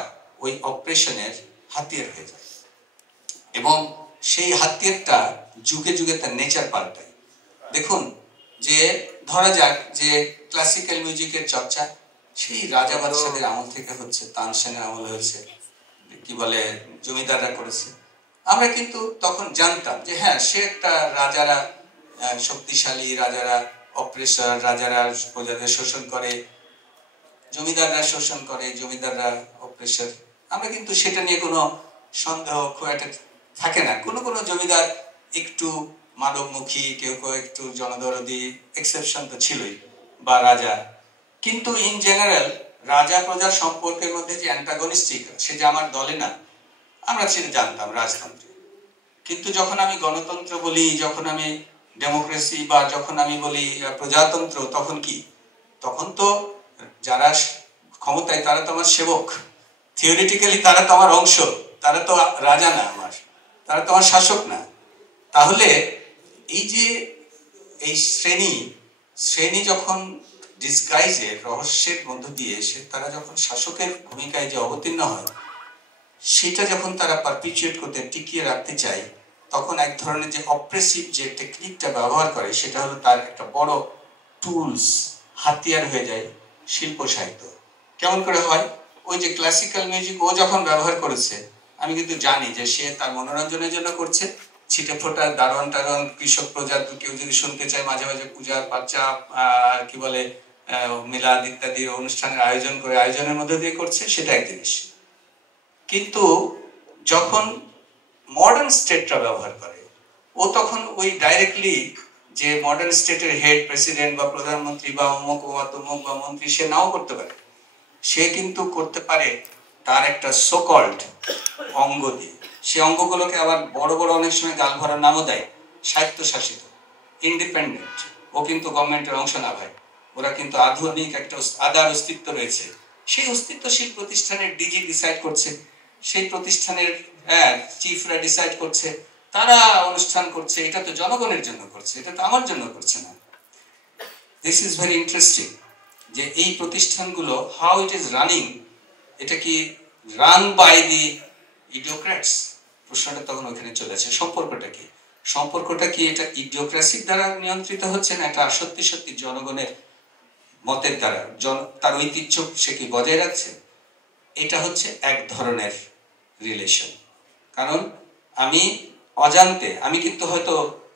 ওই অপারেশনের হাতিয়ার হয়ে যায়। এবং সেই হাতিয়ারটা যুগে যুগে তার নেচার পাল্টায়। দেখুন, যে ধরা যাক যে ক্লাসিক্যাল মিউজিকের চর্চা সেই রাজা বাদশাদের আমল থেকে হচ্ছে, তানসেনের আমল হয়েছে, কি বলে জমিদাররা করেছে। আমরা কিন্তু তখন জানতাম যে হ্যাঁ, সে একটা, রাজারা শক্তিশালী, রাজারা অপ্রেসার, রাজারা প্রজাদের শোষণ করে, জমিদাররা শোষণ করে, জমিদাররা অপ্রেসার। আমরা কিন্তু সেটা নিয়ে কোনো সন্দেহ খুব একটা থাকে না। কোনো কোনো জমিদার একটু মানবমুখী, কেউ কেউ একটু জনদরদি, এক্সেপশন তো ছিলই, বা রাজা। কিন্তু ইন জেনারেল রাজা প্রজার সম্পর্কের মধ্যে যে অ্যান্টাগনিস্টিক, সে যে আমার দলে না, আমরা সেটা জানতাম রাজতন্ত্রে। কিন্তু যখন আমি গণতন্ত্র বলি, যখন আমি ডেমোক্রেসি, বা যখন আমি বলি প্রজাতন্ত্র, তখন কি? তখন তো যারা ক্ষমতায় তারা তো আমার সেবক, থিওরিটিক্যালি তারা তো আমার অংশ, তারা তো রাজা না আমার, তারা তো আমার শাসক না। তাহলে এই যে এই শ্রেণী যখন ডিসগাইজে, রহস্যের মধ্য দিয়ে এসে তারা যখন শাসকের ভূমিকায় যে অবতীর্ণ হয়, সেটা যখন তারা পারপিচুয়েট করতে, টিকিয়ে রাখতে চায়, তখন এক ধরনের যে অপ্রেসিভ যে টেকনিকটা ব্যবহার করে, সেটা হলো তার একটা বড় টুলস, হাতিয়ার হয়ে যায় শিল্প সাহিত্য। কেমন করে হয়? ওই যে ক্লাসিক্যাল মিউজিক ও যখন ব্যবহার করেছে, আমি কিন্তু জানি যে সে তার মনোরঞ্জনের জন্য করছে। ছিটে ফোটা, দারোয়ান টারোয়ান, কৃষক প্রজা কেউ যদি শুনতে চায়, মাঝে মাঝে পূজার বাচ্চা, কি বলে মিলাদ ইত্যাদি অনুষ্ঠানের আয়োজন করে, আয়োজনের মধ্যে দিয়ে করছে, সেটা এক জিনিস। কিন্তু যখন মডার্ন স্টেটরা ব্যবহার করে, ও তখন ওই ডাইরেক্টলি যে মডার্ন স্টেটের হেড, প্রেসিডেন্ট বা প্রধানমন্ত্রী বা অমুক বা তমুক বা মন্ত্রী, সে নাও করতে পারে। সে কিন্তু করতে পারে তার একটা সোকল্ড অঙ্গ দিয়ে। সে অঙ্গগুলোকে আবার বড় বড় অনেক সময় গাল ভরার নামও দেয়, স্বায়ত্তশাসিত, ইন্ডিপেন্ডেন্ট। ও কিন্তু গভর্নমেন্টের অংশ না ভাই, ওরা কিন্তু আধুনিক একটা আদার অস্তিত্ব রয়েছে। সেই অস্তিত্বশীল প্রতিষ্ঠানের ডিজি ডিসাইড করছে, সেই প্রতিষ্ঠানের চিফরা ডিসাইড করছে, তারা অনুষ্ঠান করছে। এটা তো জনগণের জন্য করছে, এটা তো আমার জন্য করছে না। দিস ইজ ভেরি ইন্টারেস্টিং যে এই প্রতিষ্ঠানগুলো হাউ ইট ইজ রানিং, এটা কি রান বাই দি ইডিওক্র্যাটস? প্রশ্নটা তখন ওখানে চলে আসে। সম্পর্কটা কি? সম্পর্কটা কি এটা ইডিওক্রাসির দ্বারা নিয়ন্ত্রিত হচ্ছে, না এটা সত্যি সত্যি জনগণের মতের দ্বারা, তার ঐতিহ্য সে কি বজায় রাখছে? এটা হচ্ছে এক ধরনের রিলেশন। কারণ আমি অজান্তে, আমি কিন্তু হয়তো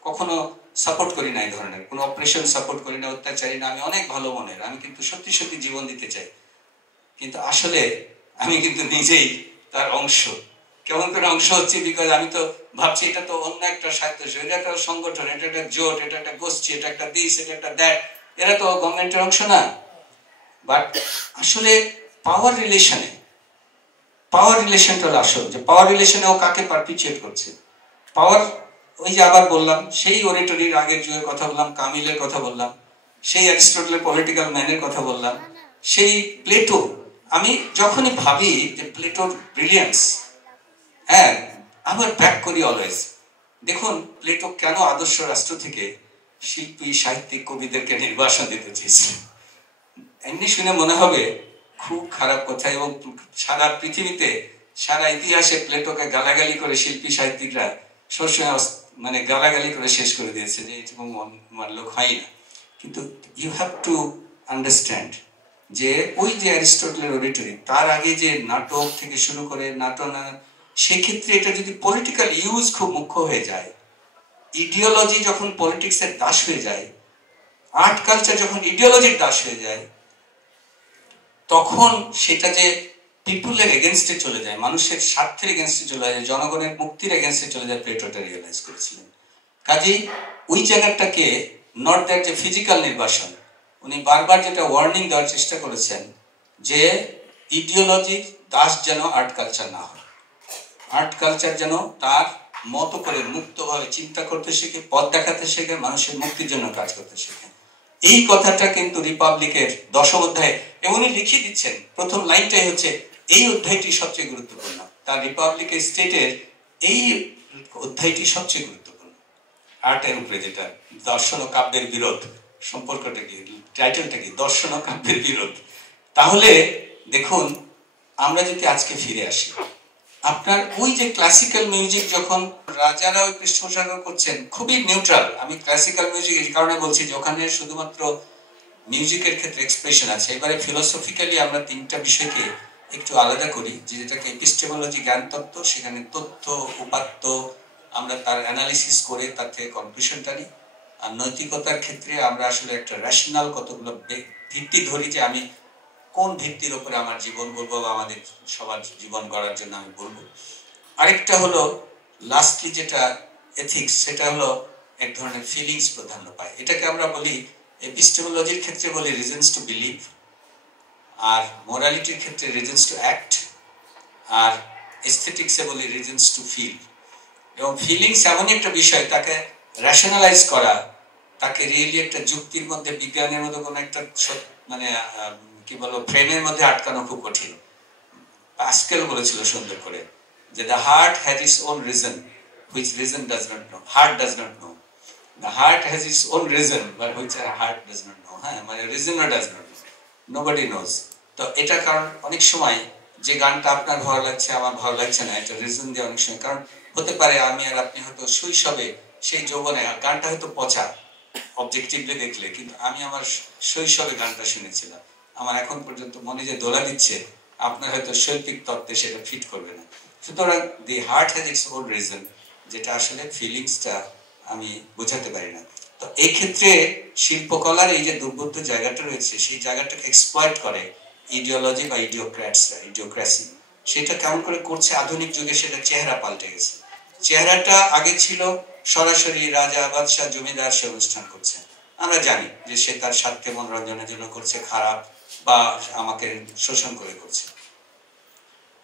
কখনো সাপোর্ট করি না এই ধরনের, কোনো অপারেশন সাপোর্ট করি না, অত্যাচারী না, আমি অনেক ভালো মনের, আমি কিন্তু সত্যি সত্যি জীবন দিতে চাই, কিন্তু আসলে আমি কিন্তু নিজেই তার অংশ। কেমন করে অংশ হচ্ছে, বিকজ আমি তো ভাবছি এটা তো অন্য একটা স্বায়ত্তশাসন, এটা একটা সংগঠন, এটা একটা জোট, এটা একটা গোষ্ঠী, এটা একটা দিস, এটা একটা দ্যাট, এরা তো গভর্নমেন্টের অংশ না। বাট আসলে পাওয়ার রিলেশনটা আসল, যে পাওয়ার রিলেশনে ও কাকে পারপিচুয়েট করছে। পাওয়ার, ওই যে আবার বললাম, সেই ওরেটরির আগের যুগের কথা বললাম, কামিলের কথা বললাম, সেই অ্যারিস্টটলের পলিটিক্যাল ম্যানের কথা বললাম, সেই প্লেটো। আমি যখনই ভাবি যে প্লেটোর ব্রিলিয়ান্স, হ্যাঁ, আবার ব্যাক করি অলওয়েজ। দেখুন প্লেটো কেন আদর্শ রাষ্ট্র থেকে শিল্পী, সাহিত্যিক, কবিদেরকে নির্বাসন দিতে চেয়েছে। এমনি শুনে মনে হবে খুব খারাপ কথা, এবং সারা পৃথিবীতে, সারা ইতিহাসে প্লেটোকে গালাগালি করে শিল্পী সাহিত্যিকরা সবসময় মানে গালাগালি করে শেষ করে দিয়েছে, যে এরকম লোক হয় না। কিন্তু ইউ হ্যাভ টু আন্ডারস্ট্যান্ড যে ওই যে অ্যারিস্টটলের অডিটরি, তার আগে যে নাটক থেকে শুরু করে নাটনা, সেক্ষেত্রে এটা যদি পলিটিক্যাল ইউজ খুব মুখ্য হয়ে যায়, ইডিওলজি যখন পলিটিক্সের দাস হয়ে যায়, আর্ট কালচার যখন ইডিওলজির দাস হয়ে যায়, তখন সেটা যে পিপুলের এগেনস্টে চলে যায়, মানুষের স্বার্থের এগেনস্টে চলে যায়, জনগণের মুক্তির এগেনস্টে চলে যায়, প্লেটোটা রিয়েলাইজ করেছিলেন। কাজেই ওই জায়গাটাকে, নট দ্যাট যে ফিজিক্যাল নির্বাসন, উনি বারবার যেটা ওয়ার্নিং দেওয়ার চেষ্টা করেছেন যে ইডিওলজির দাস যেন আর্ট কালচার না হয়, আর্ট কালচার যেন তার মতো করে মুক্তভাবে চিন্তা করতে শেখে, পথ দেখাতে শেখে, মানুষের মুক্তির জন্য কাজ করতে শেখে। এই কথাটা কিন্তু রিপাবলিকের 10ম অধ্যায়ে, এবং উনি লিখিয়ে দিচ্ছেন, প্রথম লাইনটাই হচ্ছে এই অধ্যায়টি সবচেয়ে গুরুত্বপূর্ণ, তার রিপাবলিকের স্টেটের এই অধ্যায়টি সবচেয়ে গুরুত্বপূর্ণ। আর্টের উপরে, যেটা দর্শন ও কাব্যের বিরোধ, সম্পর্কটা কি, টাইটেলটা কি, দর্শন ও কাব্যের বিরোধ। তাহলে দেখুন, আমরা যদি আজকে ফিরে আসি, আপনার ওই যে ক্লাসিক্যাল মিউজিক, যখন রাজারা ওই পৃষ্ঠপোষক করছেন, খুবই নিউট্রাল। আমি ক্লাসিক্যাল মিউজিক এই কারণে বলছি যে ওখানে শুধুমাত্র মিউজিকের ক্ষেত্রে এক্সপ্রেশন আছে। এবারে ফিলোসফিক্যালি আমরা তিনটা বিষয়কে একটু আলাদা করি, যেটাকে এপিস্টেমোলজি, জ্ঞান তত্ত্ব, সেখানে তথ্য উপাত্ত আমরা তার অ্যানালিসিস করে তার থেকে কনক্লুশন টানি। আর নৈতিকতার ক্ষেত্রে আমরা আসলে একটা রেশনাল কতগুলো ভিত্তি ধরি, যে আমি কোন ভিত্তির উপরে আমার জীবন বলবো, বা আমাদের সবার জীবন গড়ার জন্য আমি বলবো। আরেকটা হলো লাস্টলি যেটা এথিক্স, সেটা হলো এক ধরনের ফিলিংস প্রাধান্য পায়। এটাকে আমরা বলি, এপিস্টেমোলজির ক্ষেত্রে বলি রিজনস টু বিলিভ, আর মোরালিটির ক্ষেত্রে রিজনস টু অ্যাক্ট, আর এস্থেটিক্সে বলি রিজনস টু ফিল। এবং ফিলিংস এমনই একটা বিষয়, তাকে রেশনালাইজ করা, তাকে রিয়েলি একটা যুক্তির মধ্যে, বিজ্ঞানের মধ্যে কোনো একটা মানে কি বলবো, ফ্রেমের মধ্যে আটকানো খুব কঠিন। পাস্কেল বলেছিল সুন্দর করে যে the heart has its own reason which reason does not know, heart does not know. The heart has its own reason but which our heart does not know. হ্যাঁ, মানে reason does not know, nobody knows. তো এটা কারণ অনেক সময় যে গানটা আপনার ভালো লাগছে, আমার ভালো লাগছে না, এটা রিজন দিয়ে অনেক সময়, কারণ হতে পারে আমি আর আপনি হয়তো শৈশবে, সেই যৌবনে গানটা হয়তো পচা অবজেক্টিভলি দেখলে, কিন্তু আমি আমার শৈশবে গানটা শুনেছিলাম, আমার এখন পর্যন্ত মনে যে দোলা দিচ্ছে, আপনার হয়তো শৈল্পিক তত্ত্বে সেটা ফিট করবে না। সুতরাং দি heart has its own reason, যেটা আসলে ফিলিংসটা আমি বোঝাতে পারি না। তো এই ক্ষেত্রে শিল্পকলার এই যে দুর্বোধ্য জায়গাটা রয়েছে, সেই জায়গাটাকে এক্সপ্লয়েট করে ইডিওলজি বা ইডিওক্রাসি। সেটা কেমন করে করছে আধুনিক যুগে, সেটা চেহারা পাল্টে গেছে। চেহারাটা আগে ছিল সরাসরি রাজা, বাদশাহ, জমিদার সে অনুষ্ঠান করছে, আমরা জানি যে সে তার স্বার্থে মনোরঞ্জনের জন্য করছে, খারাপ বা আমাকে শোষণ করে করছে।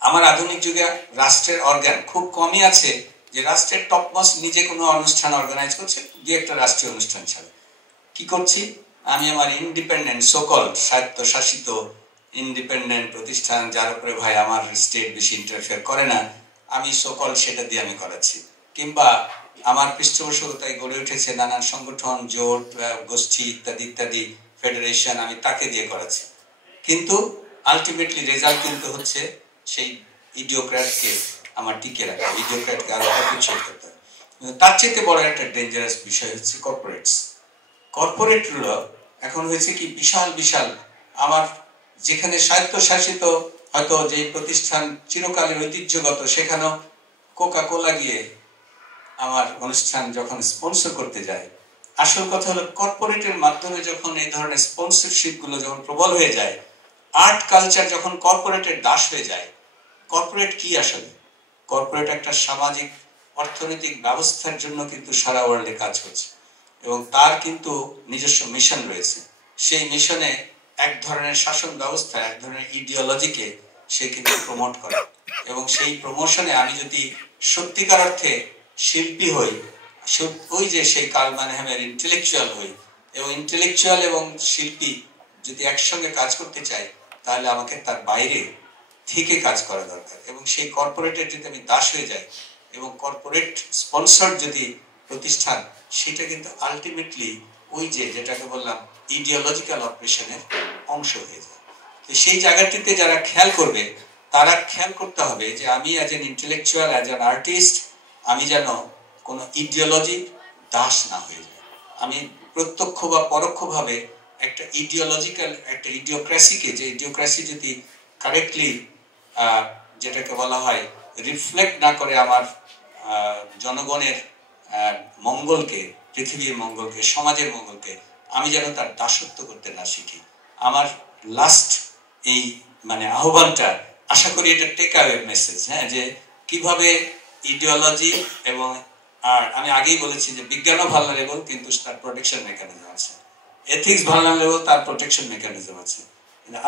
আমার আধুনিক যুগে রাষ্ট্রের অর্গান খুব কমই আছে যে রাষ্ট্রের টপমোস্ট নিজে কোনো অনুষ্ঠান অর্গানাইজ করছে, দু একটা রাষ্ট্রীয় অনুষ্ঠান ছাড়া। কি করছি আমি, আমার ইন্ডিপেন্ডেন্ট সকল স্বায়ত্তশাসিত ইন্ডিপেন্ডেন্ট প্রতিষ্ঠান, যার উপরে ভাই আমার স্টেট বেশি ইন্টারফেয়ার করে না, আমি সকল সেটা দিয়ে আমি করাচ্ছি। কিংবা আমার পৃষ্ঠপোষকতায় গড়ে উঠেছে নানান সংগঠন, জোট, গোষ্ঠী ইত্যাদি ইত্যাদি, ফেডারেশন, আমি তাকে দিয়ে করাচ্ছি। কিন্তু আলটিমেটলি রেজাল্ট কিন্তু হচ্ছে সেই ইডিওক্র্যাটকে আমার টিকে রাখা, ইডিওক্র্যাটকে আরো অ্যাপ্রিশিয়েট করতে হবে। তার চেয়ে বড় একটা ডেঞ্জারাস বিষয় হচ্ছে কর্পোরেটগুলো এখন হয়েছে কি, বিশাল বিশাল, আমার যেখানে স্বায়ত্তশাসিত হয়তো যে প্রতিষ্ঠান চিরকালের ঐতিহ্যগত, সেখানেও কোকা কোলা গিয়ে আমার অনুষ্ঠান যখন স্পন্সর করতে যায়, আসল কথা হলো কর্পোরেটের মাধ্যমে যখন এই ধরনের স্পন্সরশিপ গুলো যখন প্রবল হয়ে যায়, আর্ট কালচার যখন কর্পোরেটের দাস হয়ে যায়। কর্পোরেট কি আসলে? কর্পোরেট একটা সামাজিক অর্থনৈতিক ব্যবস্থার জন্য কিন্তু সারা ওয়ার্ল্ডে কাজ করছে এবং তার কিন্তু নিজস্ব মিশন রয়েছে। সেই মিশনে এক ধরনের শাসন ব্যবস্থা, এক ধরনের ইডিওলজিকে সে কিন্তু প্রমোট করে এবং সেই প্রমোশনে আমি যদি সত্যিকার অর্থে শিল্পী হই, ওই যে সেই কার্ল ম্যানহ্যামের ইন্টেলেকচুয়াল হই এবং ইন্টেলেকচুয়াল এবং শিল্পী যদি একসঙ্গে কাজ করতে চাই, তাহলে আমাকে তার বাইরে থেকে কাজ করা দরকার এবং সেই কর্পোরেটের যদি আমি দাস হয়ে যাই এবং কর্পোরেট স্পন্সর যদি প্রতিষ্ঠান, সেটা কিন্তু আলটিমেটলি ওই যে যেটাকে বললাম ইডিওলজিক্যাল অপারেশনের অংশ হয়ে যায়। তো সেই জায়গাটিতে যারা খেয়াল করবে, তারা খেয়াল করতে হবে যে আমি as an intellectual, as an artist, আমি যেন কোনো ইডিওলজি দাস না হয়ে যায়। আমি প্রত্যক্ষ বা পরোক্ষভাবে একটা ইডিওলজিক্যাল একটা ইডিওক্রেসিকে, যে ইডিওক্রেসি যদি কারেক্টলি যেটাকে বলা হয় রিফ্লেক্ট না করে আমার জনগণের মঙ্গলকে, পৃথিবীর মঙ্গলকে, সমাজের মঙ্গলকে, আমি যেন তার দাসত্ব করতে না শিখি। আমার লাস্ট এই মানে আহ্বানটা, আশা করি এটা টেক অ্যাওয়ে মেসেজ, হ্যাঁ, যে কিভাবে ইডিওলজি এবং আর আমি আগেই বলেছি যে বিজ্ঞানও ভালনারেবল, কিন্তু তার প্রোটেকশন মেকানিজম আছে। এথিক্স ভালনারেবল, তার প্রোটেকশন মেকানিজম আছে।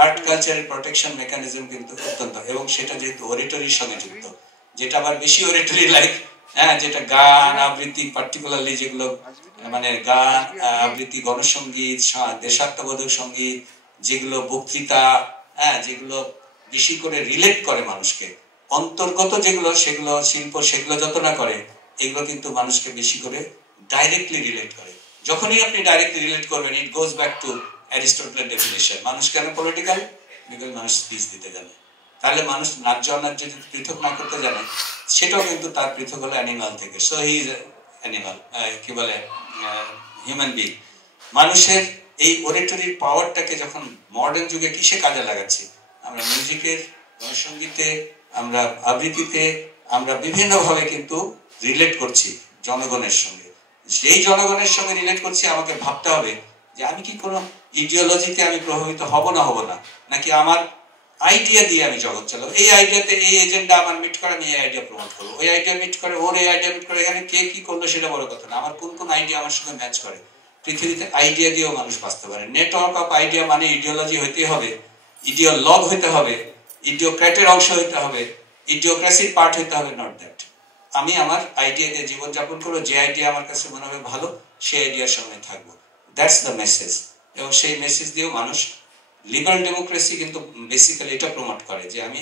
আর্ট কালচারের প্রোটেকশন মেকানিজম কিন্তু অত্যন্ত, এবং সেটা যেহেতু অরিটরির সঙ্গে যুক্ত, যেটা আবার বেশি অরিটরি লাইক, হ্যাঁ, যেটা গান আবৃত্তি, পার্টিকুলারলি যেগুলো মানে গান আবৃত্তি, গণসঙ্গীত, দেশাত্মবোধক সঙ্গীত, যেগুলো বক্তৃতা, হ্যাঁ, যেগুলো বেশি করে রিলেট করে মানুষকে, অন্তর্গত যেগুলো, সেগুলো শিল্প, সেগুলো যত না করে, এগুলো কিন্তু মানুষকে বেশি করে ডাইরেক্টলি রিলেট করে। যখনই আপনি ডাইরেক্টলি রিলেট করবেন, ইট গোজ ব্যাক টু অ্যারিস্টটলের ডেফিনিশন। মানুষ কেন পলিটিক্যাল? বিকজ মানুষ স্পিচ দিতে জানে। তাহলে মানুষ ন্যায্য অন্যায্য যদি পৃথক না করতে জানে, সেটাও কিন্তু তার পৃথক হলো অ্যানিমাল থেকে। সো হি ইজ অ্যানিমাল, কি বলে, হিউম্যান বিং। মানুষের এই অরিটরির পাওয়ারটাকে যখন মডার্ন যুগে কিসে কাজে লাগাচ্ছি? আমরা মিউজিকের, সঙ্গীতে, আমরা আবৃত্তিতে, আমরা বিভিন্নভাবে কিন্তু রিলেট করছি জনগণের সঙ্গে। সেই জনগণের সঙ্গে রিলেট করছি, আমাকে ভাবতে হবে যে আমি কি কোনো ইডিওলজিতে আমি প্রভাবিত হব না, নাকি আমার আইডিয়া দিয়ে আমি জগৎ চালাবো। এই আইডিয়াতে এই এজেন্ডা আমার মিট করে, আমি এই আইডিয়া প্রমোট করবো, ওই আইডিয়া মিট করে, ওর এই আইডিয়া মিট করে। এখানে কে কি করলো সেটা বড় কথা না, আমার কোন কোন আইডিয়া আমার সঙ্গে ম্যাচ করে। পৃথিবীতে আইডিয়া দিয়েও মানুষ বাঁচতে পারে। নেটওয়ার্ক অফ আইডিয়া মানে ইডিওলজি হইতে হবে, ইডিওলগ হইতে হবে, ইডিওক্র্যাটের অংশ হইতে হবে, ইডিওক্রেসির পার্ট হইতে হবে, নট দ্যাট। আমি আমার আইডিয়া দিয়ে জীবনযাপন করবো, যে আইডিয়া আমার কাছে মনে হবে ভালো, সেই আইডিয়ার সঙ্গে থাকবো। That's the message. এবং সেই মেসেজ দিয়েও মানুষ, লিবারাল ডেমোক্রেসি কিন্তু বেসিক্যালি এটা প্রমোট করে যে আমি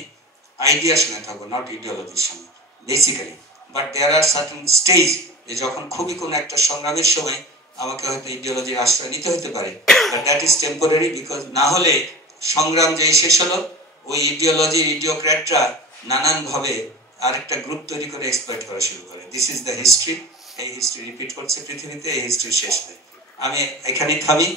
আইডিয়ার সঙ্গে থাকবো, নট ইডিওলজির সঙ্গে, basically. But there are certain stage, যে যখন খুবই কোনো একটা সংগ্রামের সময় আমাকে হয়তো ইডিওলজির আশ্রয় নিতে হতে পারে, but that is temporary. Because না হলে সংগ্রাম যেই শেষ হলো, ওই ইডিওলজি, ইডিওক্র্যাটরা নানানভাবে আরেকটা গ্রুপ তৈরি করে এক্সপ্লয়েট করা শুরু করে। This is the history. এই হিস্ট্রি রিপিট করছে পৃথিবীতে, এই হিস্ট্রি শেষ নেই। আমি এখানেই থামি।